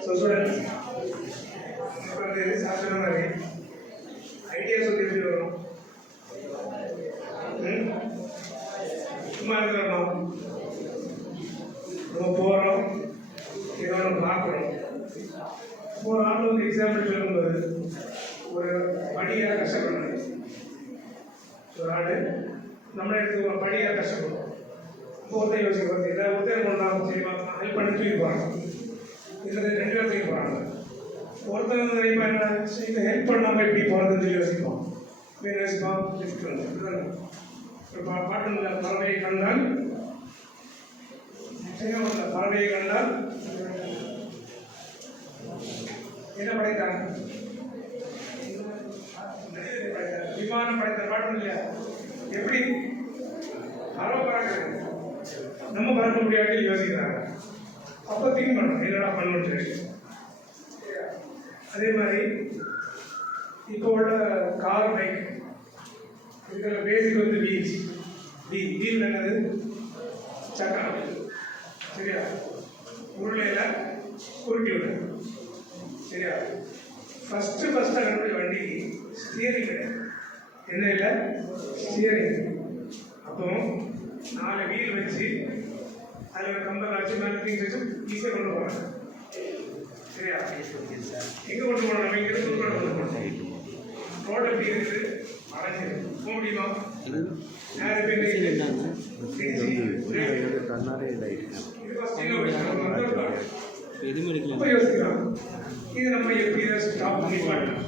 So students, இப்போ வந்து சாப்பிட்ற மாதிரி ஐடியாஸ் வந்து எப்படி வரும்? சும்மா இருக்கிறோம், நம்ம போகிறோம், ஏதோ ஒன்று பார்க்குறோம். ஒரு ஆள் வந்து எக்ஸாம்பிள் சொல்லும்போது ஒரு படியாக கஷ்டப்படணும். ஒரு ஆள் நம்மளை எடுத்து ஒரு படியாக கஷ்டப்படுறோம். இப்போ ஒருத்தர் யோசிக்கிறோம், ஏதாவது ஒருத்தர் கொண்டாங்க சரி ஹெல்ப் பண்ணி தூக்கி போகிறாங்க, இதில் 2 பேர் தூக்கி போகிறாங்க. ஒருத்தர் வந்து இப்போ என்ன இதை ஹெல்ப் பண்ணாமல் எப்படி போகிறதுன்னு சொல்லி யோசிப்போம். யோசிப்போம் ஒரு பாட்டு பறவையை கண்டால் பறவையை கண்டால் என்ன படைத்தாங்க? விமானம் படைத்த பாட்டு இல்லையா? எப்படி பறவை பறக்கிறது, நம்ம பறக்க முடியாது யோசிக்கிறாங்க. அப்போ திங்க் பண்ணணும், என்னடா பண்ணணும்னு சொல்லி. அதே மாதிரி இப்போ உள்ள கார், பைக் இதில் பேசிக் வந்து வீல் என்னது? சக்கரம், சரியா? உருளையில் உருட்டி விடு, சரியா? ஃபஸ்ட்டாக கண்டுபிடி வண்டிக்கு ஸ்டியரிங் கிடையாது. என்ன இல்லை? ஸ்டியரிங். அப்போ 4 வீல் வச்சு அதில் ஒரு கம்பல் வச்சு மேலே திங்ஸ் வச்சு ஈஸியாக கொண்டு போகிறாங்க, சரியா? எங்கே கொண்டு போகணும்? நம்ம இங்கே கொண்டு போகணும். ரோடு எப்படி இருக்குது? போக முடியுமா? யாரு பேர் இது நம்ம எப்படி ஸ்டாப் பண்ணி பார்க்கலாம்.